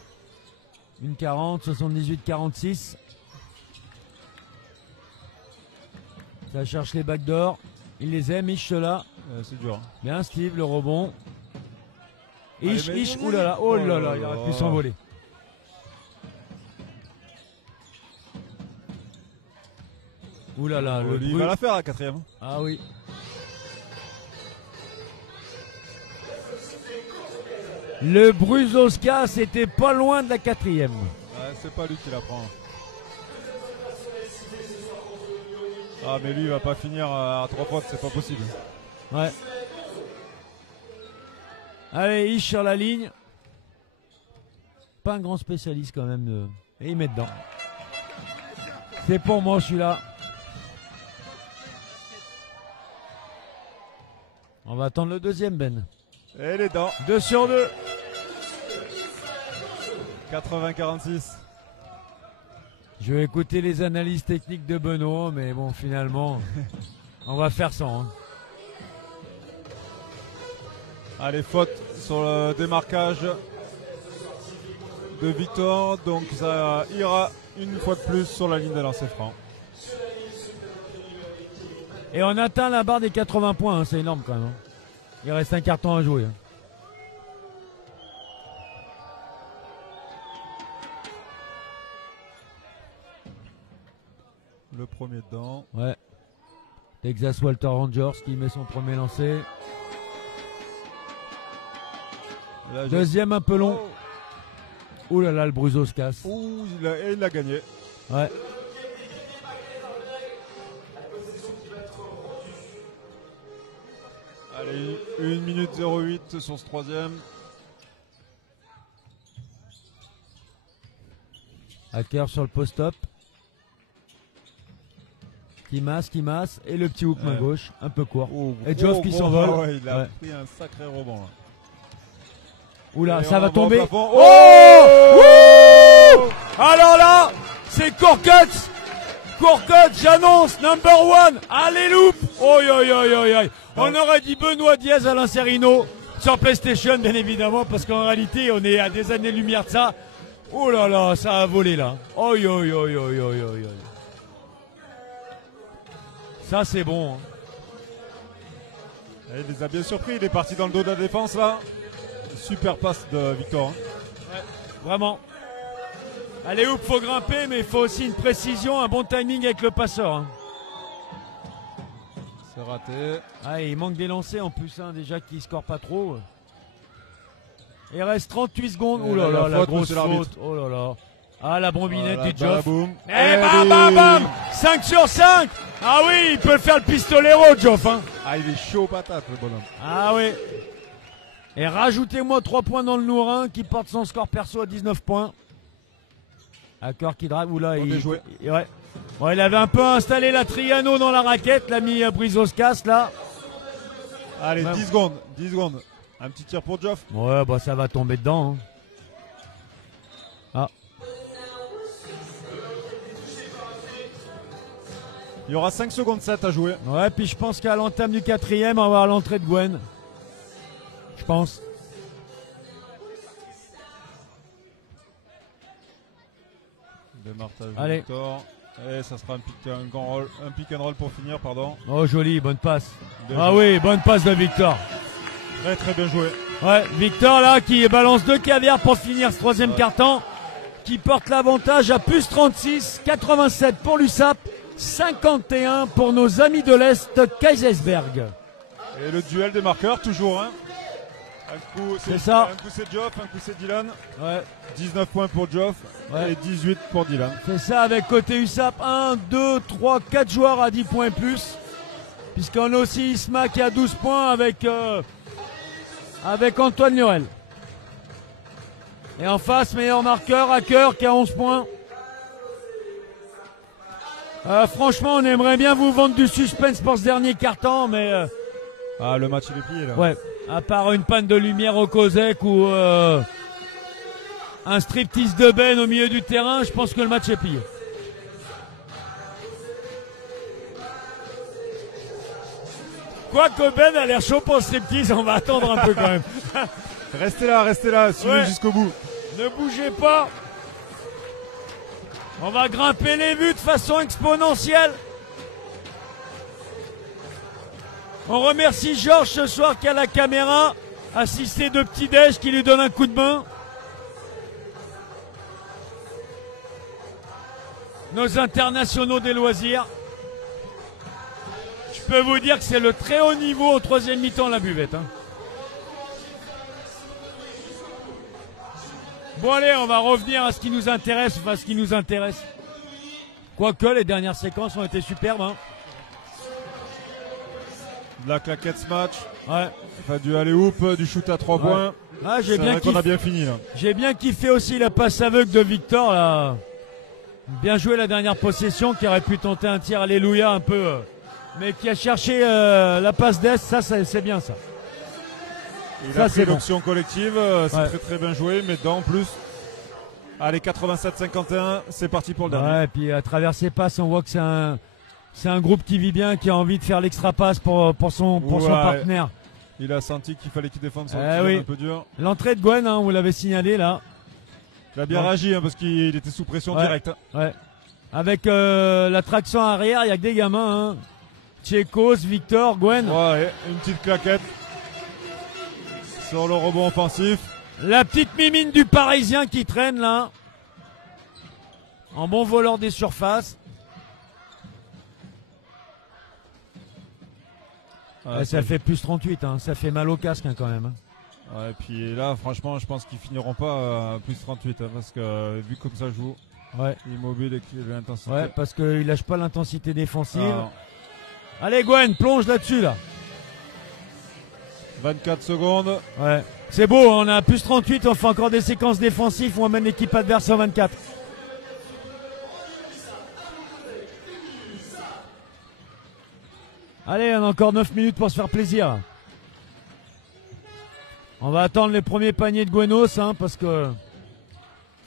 Une 40, 78, 46. Ça cherche les backdoors. Il les aime, Ish là. C'est dur. Bien Steve, le rebond. Ish, Allez, Ish, oulala, oh là là, il aurait pu s'envoler. Oulala, il va la faire la quatrième. Ah oui. Le Brusoskas c'était pas loin de la quatrième. Ouais, c'est pas lui qui la prend. Ah mais lui il va pas finir à 3 fautes, c'est pas possible. Ouais. Allez, Ish sur la ligne. Pas un grand spécialiste quand même. Et il met dedans. C'est pour moi celui-là. On va attendre le deuxième, Ben. Et les dents. 2 sur 2. 80-46. Je vais écouter les analyses techniques de Benoît, mais bon, finalement, on va faire sans. Hein. Allez, faute sur le démarquage de Victor. Donc ça ira une fois de plus sur la ligne de lancer franc. Et on atteint la barre des 80 points, hein, c'est énorme quand même. Hein. Il reste un carton à jouer. Hein. Le premier dedans. Ouais. Texas Walter Rangers qui met son premier lancé. Là, deuxième un peu long. Ouh là là, le Brusoskas. Ouh, il a gagné. Ouais. Allez, 1 minute 08 sur ce troisième. Hacker sur le post-up. Qui masse. Et le petit hook main gauche, un peu court. Et Geoff qui s'envole. Ouais, il a Ouais. pris un sacré rebond là. Oula, Et ça on va au tomber. plafond. Oh, Wouh Alors là, c'est Corcuts. Corcuts, j'annonce, number one. Allez, loup. Oi. On aurait dit Benoît Diaz, Alain Serino sur PlayStation, bien évidemment, parce qu'en réalité, on est à des années-lumière de ça. Oh là là, ça a volé là. Oi. Ça, c'est bon. Hein. Et il les a bien surpris, il est parti dans le dos de la défense là. Super passe de Victor. Ouais, vraiment. Allez, faut grimper, mais il faut aussi une précision, un bon timing avec le passeur. Hein. C'est raté. Ah, il manque des lancers en plus, hein, déjà qui score pas trop. Il reste 38 secondes. Et Oh là là, là, la faute, grosse monsieur l'arbitre. faute. Oh là là. Ah, la bombinette Voilà, du Geoff. balaboum. Eh, bam 5 sur 5. Ah oui, il peut le faire le pistolero, Geoff. Hein. Ah, il est chaud patate le bonhomme. Ah oui. Et rajoutez-moi 3 points dans le Nourin qui porte son score perso à 19 points. Hacker qui drive. Oula, Bien joué. Ouais. Bon, il avait un peu installé la Triano dans la raquette, l'a mis Brizoskas là. Allez, Ouais. 10 secondes. 10 secondes. Un petit tir pour Geoff. Ouais, bah ça va tomber dedans. Hein. Ah. Il y aura 5 secondes 7 à jouer. Ouais, puis je pense qu'à l'entame du 4e, on va avoir l'entrée de Gwen. Je pense. Démarrage Allez. Victor. Et ça sera un pick and roll pour finir, pardon. Oh, joli, bonne passe. Bien Ah joué. oui, bonne passe de Victor. Très très bien joué. Ouais, Victor là qui balance 2 caviars pour finir ce 3e quart-temps. Qui porte l'avantage à plus 36, 87 pour l'USAP, 51 pour nos amis de l'Est, Kaisersberg. Et le duel des marqueurs, toujours. Hein. Un coup C'est ça. Un coup c'est Geoff, un coup c'est Dylan. Ouais. 19 points pour Geoff Ouais. et 18 pour Dylan. C'est ça avec côté USAP, 1, 2, 3, 4 joueurs à 10 points et plus. Puisqu'on a aussi Isma qui a 12 points avec Antoine Lurel. Et en face, meilleur marqueur, Hacker qui a 11 points. Franchement, on aimerait bien vous vendre du suspense pour ce dernier quart-temps, mais Ah, le match il est plié là. ouais, à part une panne de lumière au Kozek ou un striptease de Ben au milieu du terrain, je pense que le match est plié. Quoique Ben a l'air chaud pour le striptease, on va attendre un peu quand même. Restez là, suivez Ouais. jusqu'au bout. Ne bougez pas. On va grimper les vues de façon exponentielle. On remercie Georges ce soir qui a la caméra, assisté de Petit Déj qui lui donne un coup de main. Nos internationaux des loisirs. Je peux vous dire que c'est le très haut niveau au 3e mi-temps la buvette. Hein. Bon allez, on va revenir à ce qui nous intéresse, enfin ce qui nous intéresse. Quoique les dernières séquences ont été superbes. Hein. De la claquette ce match. Ouais. Enfin, du alley-oop, du shoot à 3 points. Ah, C'est vrai qu'on a bien fini là. J'ai bien kiffé aussi la passe aveugle de Victor là. Bien joué la dernière possession qui aurait pu tenter un tir alléluia un peu. Mais qui a cherché la passe d'Est, ça c'est bien ça. Il Ça, a c'est pris bon. l'option collective, c'est Ouais. très très bien joué, mais en plus, allez 87-51, c'est parti pour le dernier. Ouais, et puis à travers ses passes, on voit que c'est un groupe qui vit bien, qui a envie de faire l'extra passe pour son Ouais. partenaire. Il a senti qu'il fallait qu'il défende son Eh tir oui. un peu dur. L'entrée de Gwen, hein, vous l'avez signalé là. Il a bien Ouais. réagi hein, parce qu'il était sous pression Ouais. directe. Ouais. Avec la traction arrière, il n'y a que des gamins. Hein. Tchekos, Victor, Gwen. Ouais, une petite claquette sur le rebond offensif. La petite mimine du Parisien qui traîne là. En bon voleur des surfaces. Ouais, Ouais, ça fait plus 38, hein. Ça fait mal au casque hein, quand même. Hein. Ouais, et puis là, franchement, je pense qu'ils finiront pas à plus 38 hein, parce que vu comme ça joue, Ouais. immobile et qu'il a de l'intensité. Ouais, parce qu'il lâche pas l'intensité défensive. Ah, Allez Gwen, plonge là-dessus là. 24 secondes. Ouais. C'est beau, on a plus 38, on fait encore des séquences défensives, on amène l'équipe adverse en 24. Allez, on a encore 9 minutes pour se faire plaisir. On va attendre les premiers paniers de Buenos, hein, parce que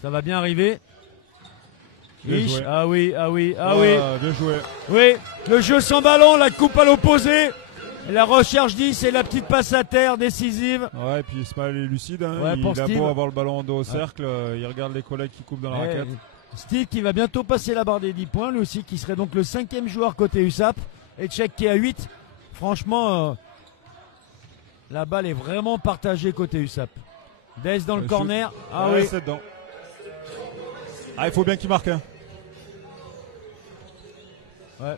ça va bien arriver. Bien joué. Ah oui, ah oui, ah Ouais, oui. bien joué. Oui, le jeu sans ballon, la coupe à l'opposé. La recherche 10 et la petite passe à terre décisive. Ouais, et puis Ismaël est lucide. Hein. Ouais, Il pour a Steve. beau avoir le ballon en dos au cercle, il regarde les collègues qui coupent dans la Eh, raquette. Steve qui va bientôt passer la barre des 10 points, lui aussi, qui serait donc le 5e joueur côté USAP. Et Tchèque qui est à 8. Franchement, la balle est vraiment partagée côté USAP. Dez dans le corner. Ah ouais, oui. c'est dedans. Ah, il faut bien qu'il marque. Hein. Ouais.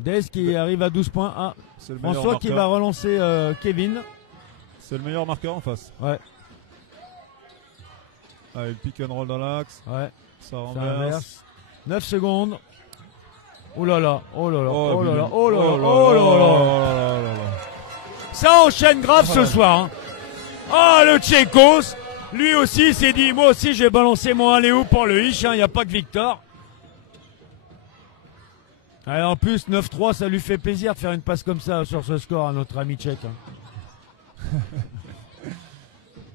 Dez qui arrive à 12 points. Ah, C'est le meilleur François qui marqueur. va relancer Kevin. C'est le meilleur marqueur en face. Ouais, Allez, le pick and roll dans l'axe. ouais. Ça Ça renverse. inverse. 9 secondes. Oh là là, oh là là, oh là là, Billy. oh là là, oh là là. là là. Ça enchaîne grave ce soir. Hein. Ah, le Tchécos, lui aussi s'est dit, moi aussi je vais balancer mon allez-où pour le Hish, il n'y a pas que Victor. Et en plus, 9-3, ça lui fait plaisir de faire une passe comme ça sur ce score à notre ami tchèque. Hein.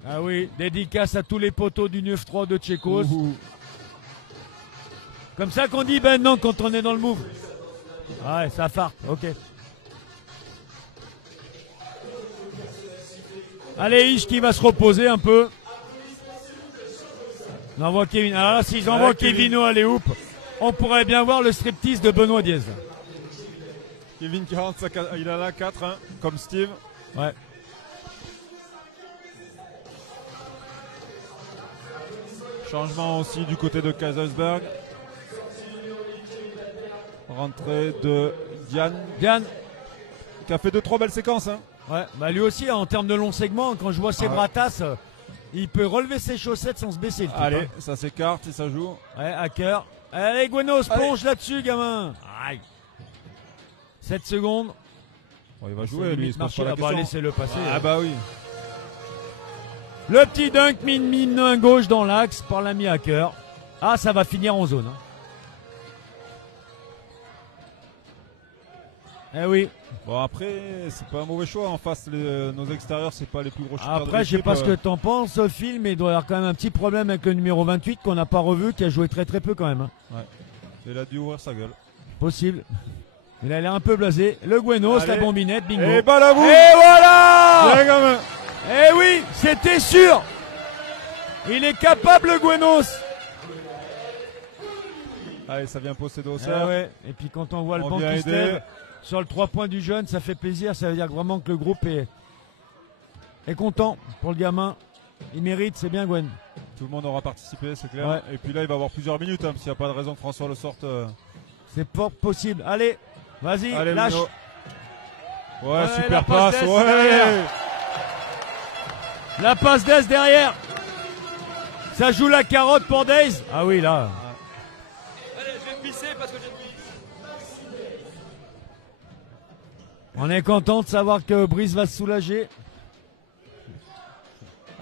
Ah oui, dédicace à tous les poteaux du 9-3 de Tchécos. Ouh. Comme ça qu'on dit maintenant quand on est dans le move. Ouais, ça farte, ok. Allez, Ish qui va se reposer un peu. On envoie Kevin. Alors là, s'ils envoient Kevin au alley-oop, on pourrait bien voir le striptease de Benoît Diaz. Kevin qui rentre, il a là 4, hein, comme Steve. Ouais. Changement aussi du côté de Kaisersberg. Rentrée de Diane, Diane. qui a fait 2-3 belles séquences. Hein. Ouais, bah lui aussi, en termes de long segment, quand je vois ses Ah ouais. bras tasses, il peut relever ses chaussettes sans se baisser. Le type, Allez, hein. ça s'écarte et ça joue. Ouais, hacker. Allez, Gwenos, Allez. plonge là-dessus, gamin. Aïe. 7 secondes. Bon, il va C'est jouer, lui, il limite se pose marché. pas la Ah bah, question. laissez-le passer. Ah bah oui. Le petit dunk mine main gauche dans l'axe par l'ami hacker. Ah, ça va finir en zone. Hein. Eh oui. Bon après, c'est pas un mauvais choix en face. Nos extérieurs, c'est pas les plus gros shooters de Après, je sais l'équipe, pas ce que t'en penses, Phil, mais il doit y avoir quand même un petit problème avec le numéro 28 qu'on n'a pas revu, qui a joué très très peu quand même. Hein. Il a dû ouvrir sa gueule. Possible. Il a l'air un peu blasé. Le Gwenos, la Allez. bombinette, bingo. Et bah la boum. Et voilà. Bien, gamin. Eh oui, c'était sûr. Il est capable, le Gwenos. Allez, ça vient posséder au Eh cerf. ouais. Et puis quand on voit le On banc vient qui se aider. lève sur le 3 points du jeune, ça fait plaisir. Ça veut dire vraiment que le groupe est content pour le gamin. Il mérite, c'est bien, Gwen. Tout le monde aura participé, c'est clair. Ouais. Et puis là, il va avoir plusieurs minutes, hein, parce qu'il n'y a pas de raison que François le sorte. C'est fort possible. Allez, vas-y, Allez, lâche. Bruno. Ouais, Ouais, la super passe passe. d'Est Ouais. derrière. La passe d'Est derrière. Ça joue la carotte pour Days. Ah oui, là. Allez, je vais me glisser parce que j'ai On est content de savoir que Brice va se soulager.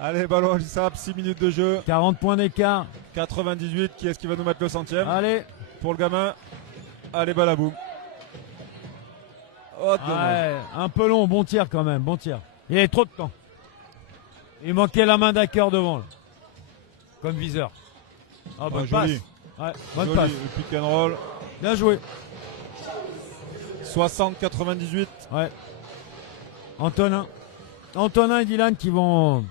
Allez, ballon à l'ISAP, 6 minutes de jeu. 40 points d'écart. 98, qui est-ce qui va nous mettre le centième Allez. pour le gamin? Allez, balaboum. Oh, dommage. Ouais, un peu long, bon tir quand même, bon tir. Il y avait trop de temps. Il manquait la main d'Hacker devant. Là. Comme viseur. Ah, bonne passe. Joli. Ouais, bonne Joli. passe. Le pick and roll. Bien joué. 60-98. Ouais. Antonin et Dylan qui vont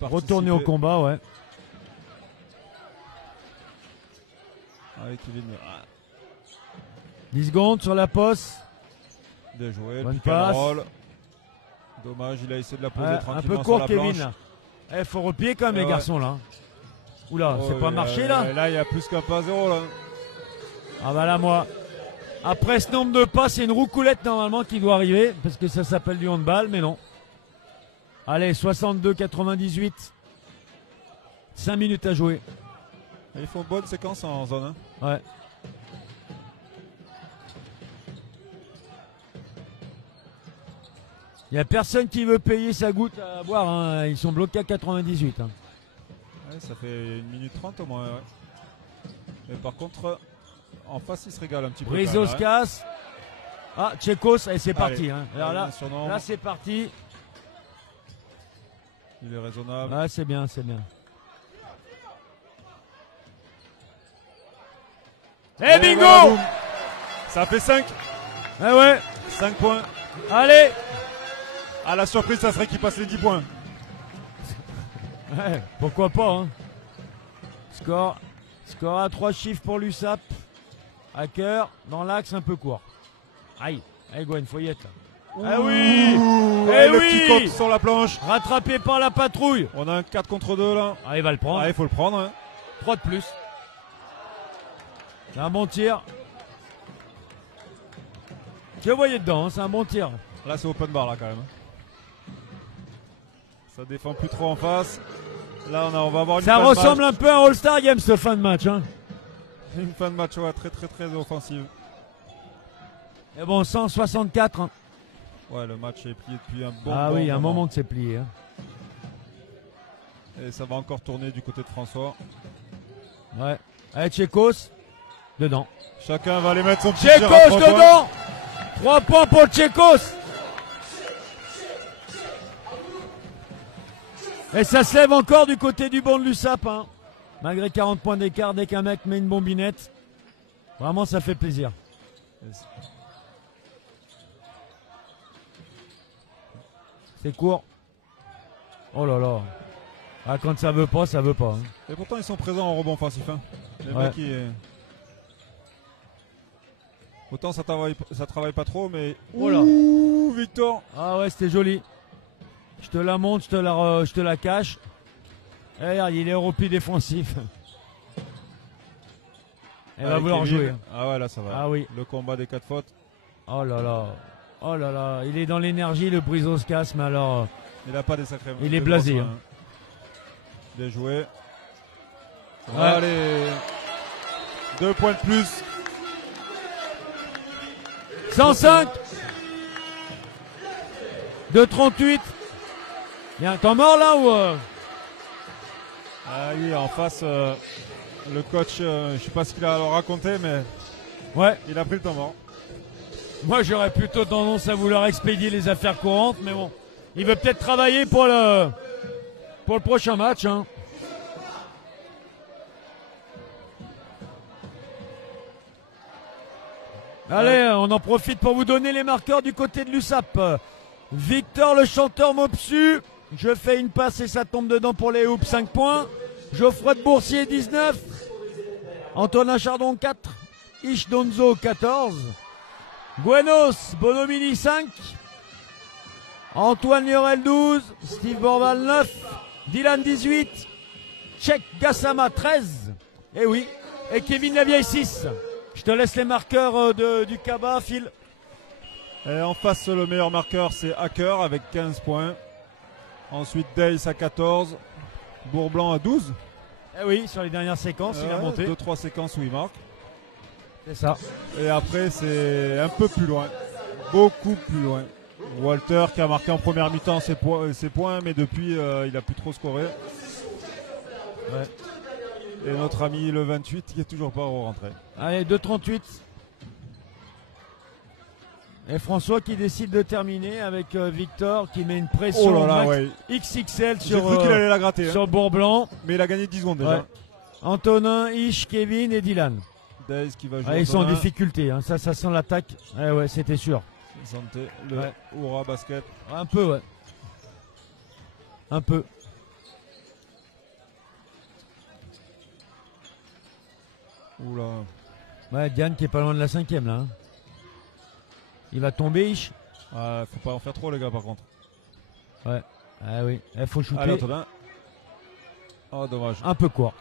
retourner au Participer. combat, ouais. Allez, Kevin. 10 secondes sur la poste. Bien joué. Bonne Pick and passe. roll. Dommage, il a essayé de la poser Ouais, un tranquillement peu sur court la Kevin planche. là. Eh, faut replier quand même les Ouais. garçons là. Oula, Oh, c'est pas marché là. Là, il y a plus qu'un pas à zéro là. Ah bah là moi. Après ce nombre de pas, c'est une roucoulette normalement qui doit arriver. Parce que ça s'appelle du handball, mais non. Allez, 62-98. 5 minutes à jouer. Ils font une bonne séquence en zone. Hein. Ouais. Il n'y a personne qui veut payer sa goutte à boire. Hein. Ils sont bloqués à 98. Hein. Ouais, ça fait 1 minute 30 au moins. Ouais. Mais par contre, en face, il se régale un petit peu. Brizoskas. Ah, Tchekos, et c'est parti. Hein. Alors là, surnom, là c'est parti. il est raisonnable. Ah, c'est bien, c'est bien. Et bingo voilà, boum. Ça fait 5. Ah ouais. 5 points. Allez. À la surprise, ça serait qu'il passe les 10 points. Ouais, pourquoi pas. Hein. Score à 3 chiffres pour l'USAP. Hacker, dans l'axe un peu court. Aïe, allez Gwen, faut y être là. Ah oui. Le petit compte sur la planche. Rattrapé par la patrouille. On a un 4 contre 2 là. Ah, il va le prendre. Ah, il faut le prendre. Hein. 3 de plus. C'est un bon tir. Que vous voyez dedans, hein, c'est un bon tir. Là, c'est open bar là quand même. Ça défend plus trop en face. Là, on va avoir une Ça fin de ressemble match. un peu à un All-Star Game ce fin de match. Hein. Une fin de match ouais, très très très offensive. Et bon, 164. Hein. Ouais, le match est plié depuis un bon Ah bon oui, un moment que c'est plié. Hein. Et ça va encore tourner du côté de François. Ouais. Allez, Tchekos. Dedans. Chacun va aller mettre son petit tir à Tchekos 3 points. dedans. 3 points pour Tchekos. Et ça se lève encore du côté du banc de l'USAP. Hein. Malgré 40 points d'écart, dès qu'un mec met une bombinette. Vraiment, ça fait plaisir. C'est court. Oh là là. Ah, quand ça veut pas, ça veut pas. Hein. Et pourtant, ils sont présents en rebond offensif. Hein. Les Ouais. mecs, autant ça travaille pas trop, mais. Oh là. Ouh, Victor. Ah ouais, c'était joli. Je te la montre, je te la cache. Et regarde, il est au repli défensif. Elle va Avec vouloir Kevin. jouer. Ah ouais, là ça va. Ah oui. Le combat des 4 fautes. Oh là là. Oh là là. Il est dans l'énergie, le Brizoskas, mais alors. Il a pas des sacrés. Il est des blasé, grosses hein. mains. Bien joué. Ouais. Allez. 2 points de plus. 105 2,38. Il y a un temps mort là ou Ah oui, en face, le coach, je sais pas ce qu'il a à leur raconter, mais Ouais. il a pris le temps mort. Moi j'aurais plutôt tendance à vouloir expédier les affaires courantes, mais bon. Il veut peut-être travailler pour le prochain match. Hein. Allez, on en profite pour vous donner les marqueurs du côté de l'USAP. Victor le chanteur Mopsu, je fais une passe et ça tombe dedans pour les hoops, 5 points. Geoffroy de Boursier 19. Antonin Chardon 4. Ish Donzo 14. Buenos Bonomini 5. Antoine Liorel 12. Steve Borval 9. Dylan 18. Tchèque Gassama 13. Et oui. Et Kevin Lavieille 6. Je te laisse les marqueurs du Kaba, Phil. Et en face, le meilleur marqueur, c'est Hacker avec 15 points. Ensuite, Dace à 14. Bourblanc à 12. Eh oui, sur les dernières séquences, il a monté. 2-3 séquences où il marque. C'est ça. Et après, c'est un peu plus loin. Beaucoup plus loin. Walter qui a marqué en première mi-temps ses points, mais depuis, il a plus trop scoré. Ouais. Et notre ami le 28 qui est toujours pas rentré. Allez, 2,38. Et François qui décide de terminer avec Victor qui met une pression Oh là là, max ouais. XXL J'ai sur, cru qu'il allait la gratter. sur Bourblanc. Mais il a gagné 10 secondes déjà. Ouais. Antonin, Ish, Kevin et Dylan. Daze qui va jouer. Ah, ils sont en Antonin. difficulté. Hein. Ça sent l'attaque. Eh ouais, c'était sûr. Santé, le Ouais. Oura Basket. Un peu, ouais. Un peu. Oula. Ouais, Diane qui est pas loin de la 5e là. Hein. Il va tomber, Ish. Ah, faut pas en faire trop les gars par contre. Ouais. Ah oui, il faut shooter. Allez Antonin. Oh dommage. Un peu court.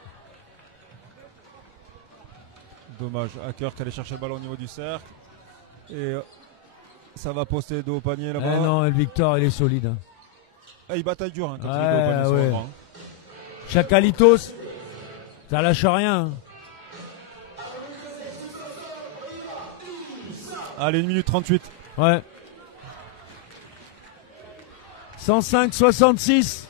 Dommage. Hacker qui allait chercher le ballon au niveau du cercle. Et ça va poster dos au panier là-bas. Eh non, le Victor il est solide. Hein. Ah, il bataille dur hein, quand il est Ouais, dos au panier sur ouais. le grand. Chakalitos, ça lâche rien. Hein. Allez, 1 minute 38. Ouais. 105-66.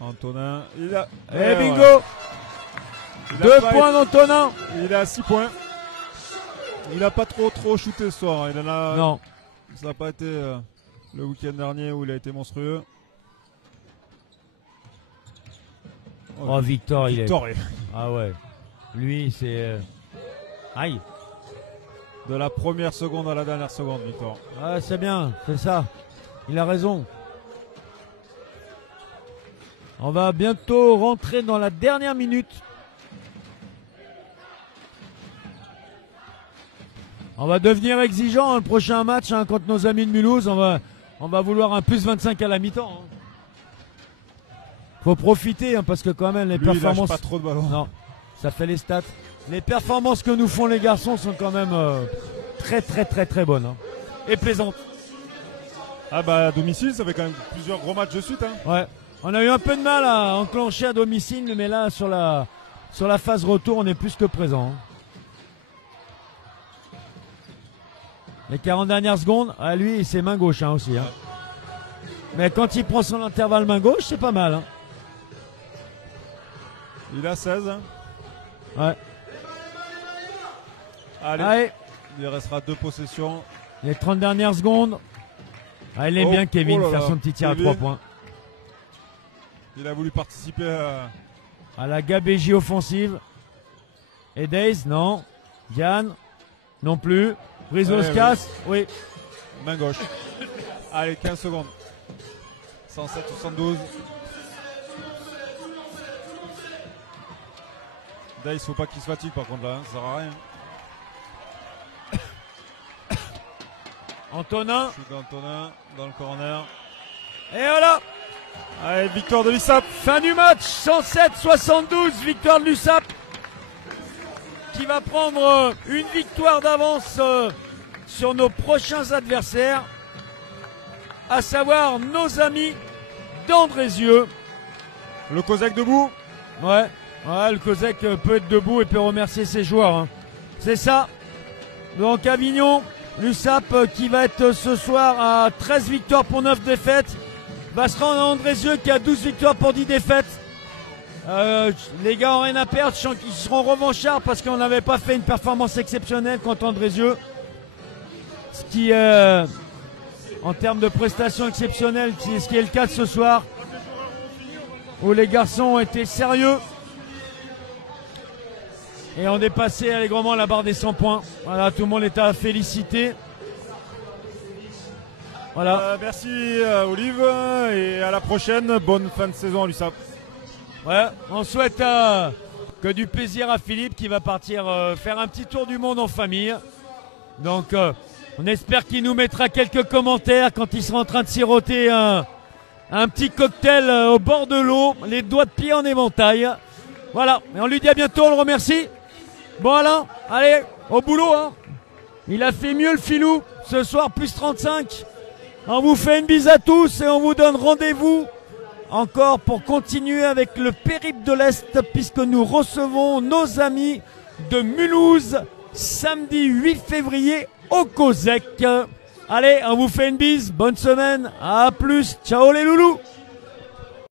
Antonin, il a. Et bingo voilà. Il a 2 pas points d'Antonin. Il est à 6 points. Il n'a pas trop shooté ce soir. Il en a. Non. Ça n'a pas été le week-end dernier où il a été monstrueux. Oh, Victor, il est. Victor, Ah ouais. Lui, c'est. Aïe. de la première seconde à la dernière seconde, Victor. Ouais, c'est bien, c'est ça. Il a raison. On va bientôt rentrer dans la dernière minute. On va devenir exigeant le prochain match contre nos amis de Mulhouse. On va vouloir un plus 25 à la mi-temps. Faut profiter parce que quand même les Lui, il lâche performances. pas trop de ballons. Non, ça fait les stats. Les performances que nous font les garçons sont quand même très très très très bonnes et plaisantes. Ah bah à domicile, ça fait quand même plusieurs gros matchs de suite. Ouais. On a eu un peu de mal à enclencher à domicile, mais là sur la phase retour, on est plus que présent. Les 40 dernières secondes, lui, c'est main gauche aussi. Mais quand il prend son intervalle main gauche, c'est pas mal. Il a 16. Ouais. Allez. Il restera 2 possessions. Les 30 dernières secondes. Il aime bien Kevin faire son petit tir à 3 points. Il a voulu participer à la gabégie offensive. Et Days, non. Yann, non plus. Brizos casse, oui. Main gauche. Allez, 15 secondes. 107-72. Days, faut pas qu'il se fatigue par contre là, ça sert à rien. Antonin. Shoot d'Antonin dans le corner. Et voilà. Allez, victoire de l'USAP. Fin du match, 107-72, victoire de l'USAP. Qui va prendre une victoire d'avance sur nos prochains adversaires. À savoir nos amis d'Andrézieux. Le Kozak debout. Ouais, le Kozak peut être debout et peut remercier ses joueurs. C'est ça. Donc Avignon, l'USAP qui va être ce soir à 13 victoires pour 9 défaites. Va se rendre à Andrézieux qui a 12 victoires pour 10 défaites. Les gars ont rien à perdre. Je sens qu'ils seront revanchards parce qu'on n'avait pas fait une performance exceptionnelle contre Andrézieux. Ce qui, en termes de prestations exceptionnelles, c'est ce qui est le cas de ce soir. Où les garçons ont été sérieux. Et ont dépassé allègrement la barre des 100 points. Voilà, tout le monde est à féliciter. Voilà. Merci Olive et à la prochaine. Bonne fin de saison à l'USAP. Ouais, on souhaite que du plaisir à Philippe qui va partir faire un petit tour du monde en famille. Donc on espère qu'il nous mettra quelques commentaires quand il sera en train de siroter un petit cocktail au bord de l'eau, les doigts de pied en éventail. Voilà, et on lui dit à bientôt, on le remercie. Bon Alain, allez, au boulot. Il a fait mieux le filou, ce soir plus 35. On vous fait une bise à tous et on vous donne rendez-vous encore pour continuer avec le périple de l'Est puisque nous recevons nos amis de Mulhouse samedi 8 février au COSEC. Allez, on vous fait une bise, bonne semaine, à plus, ciao les loulous.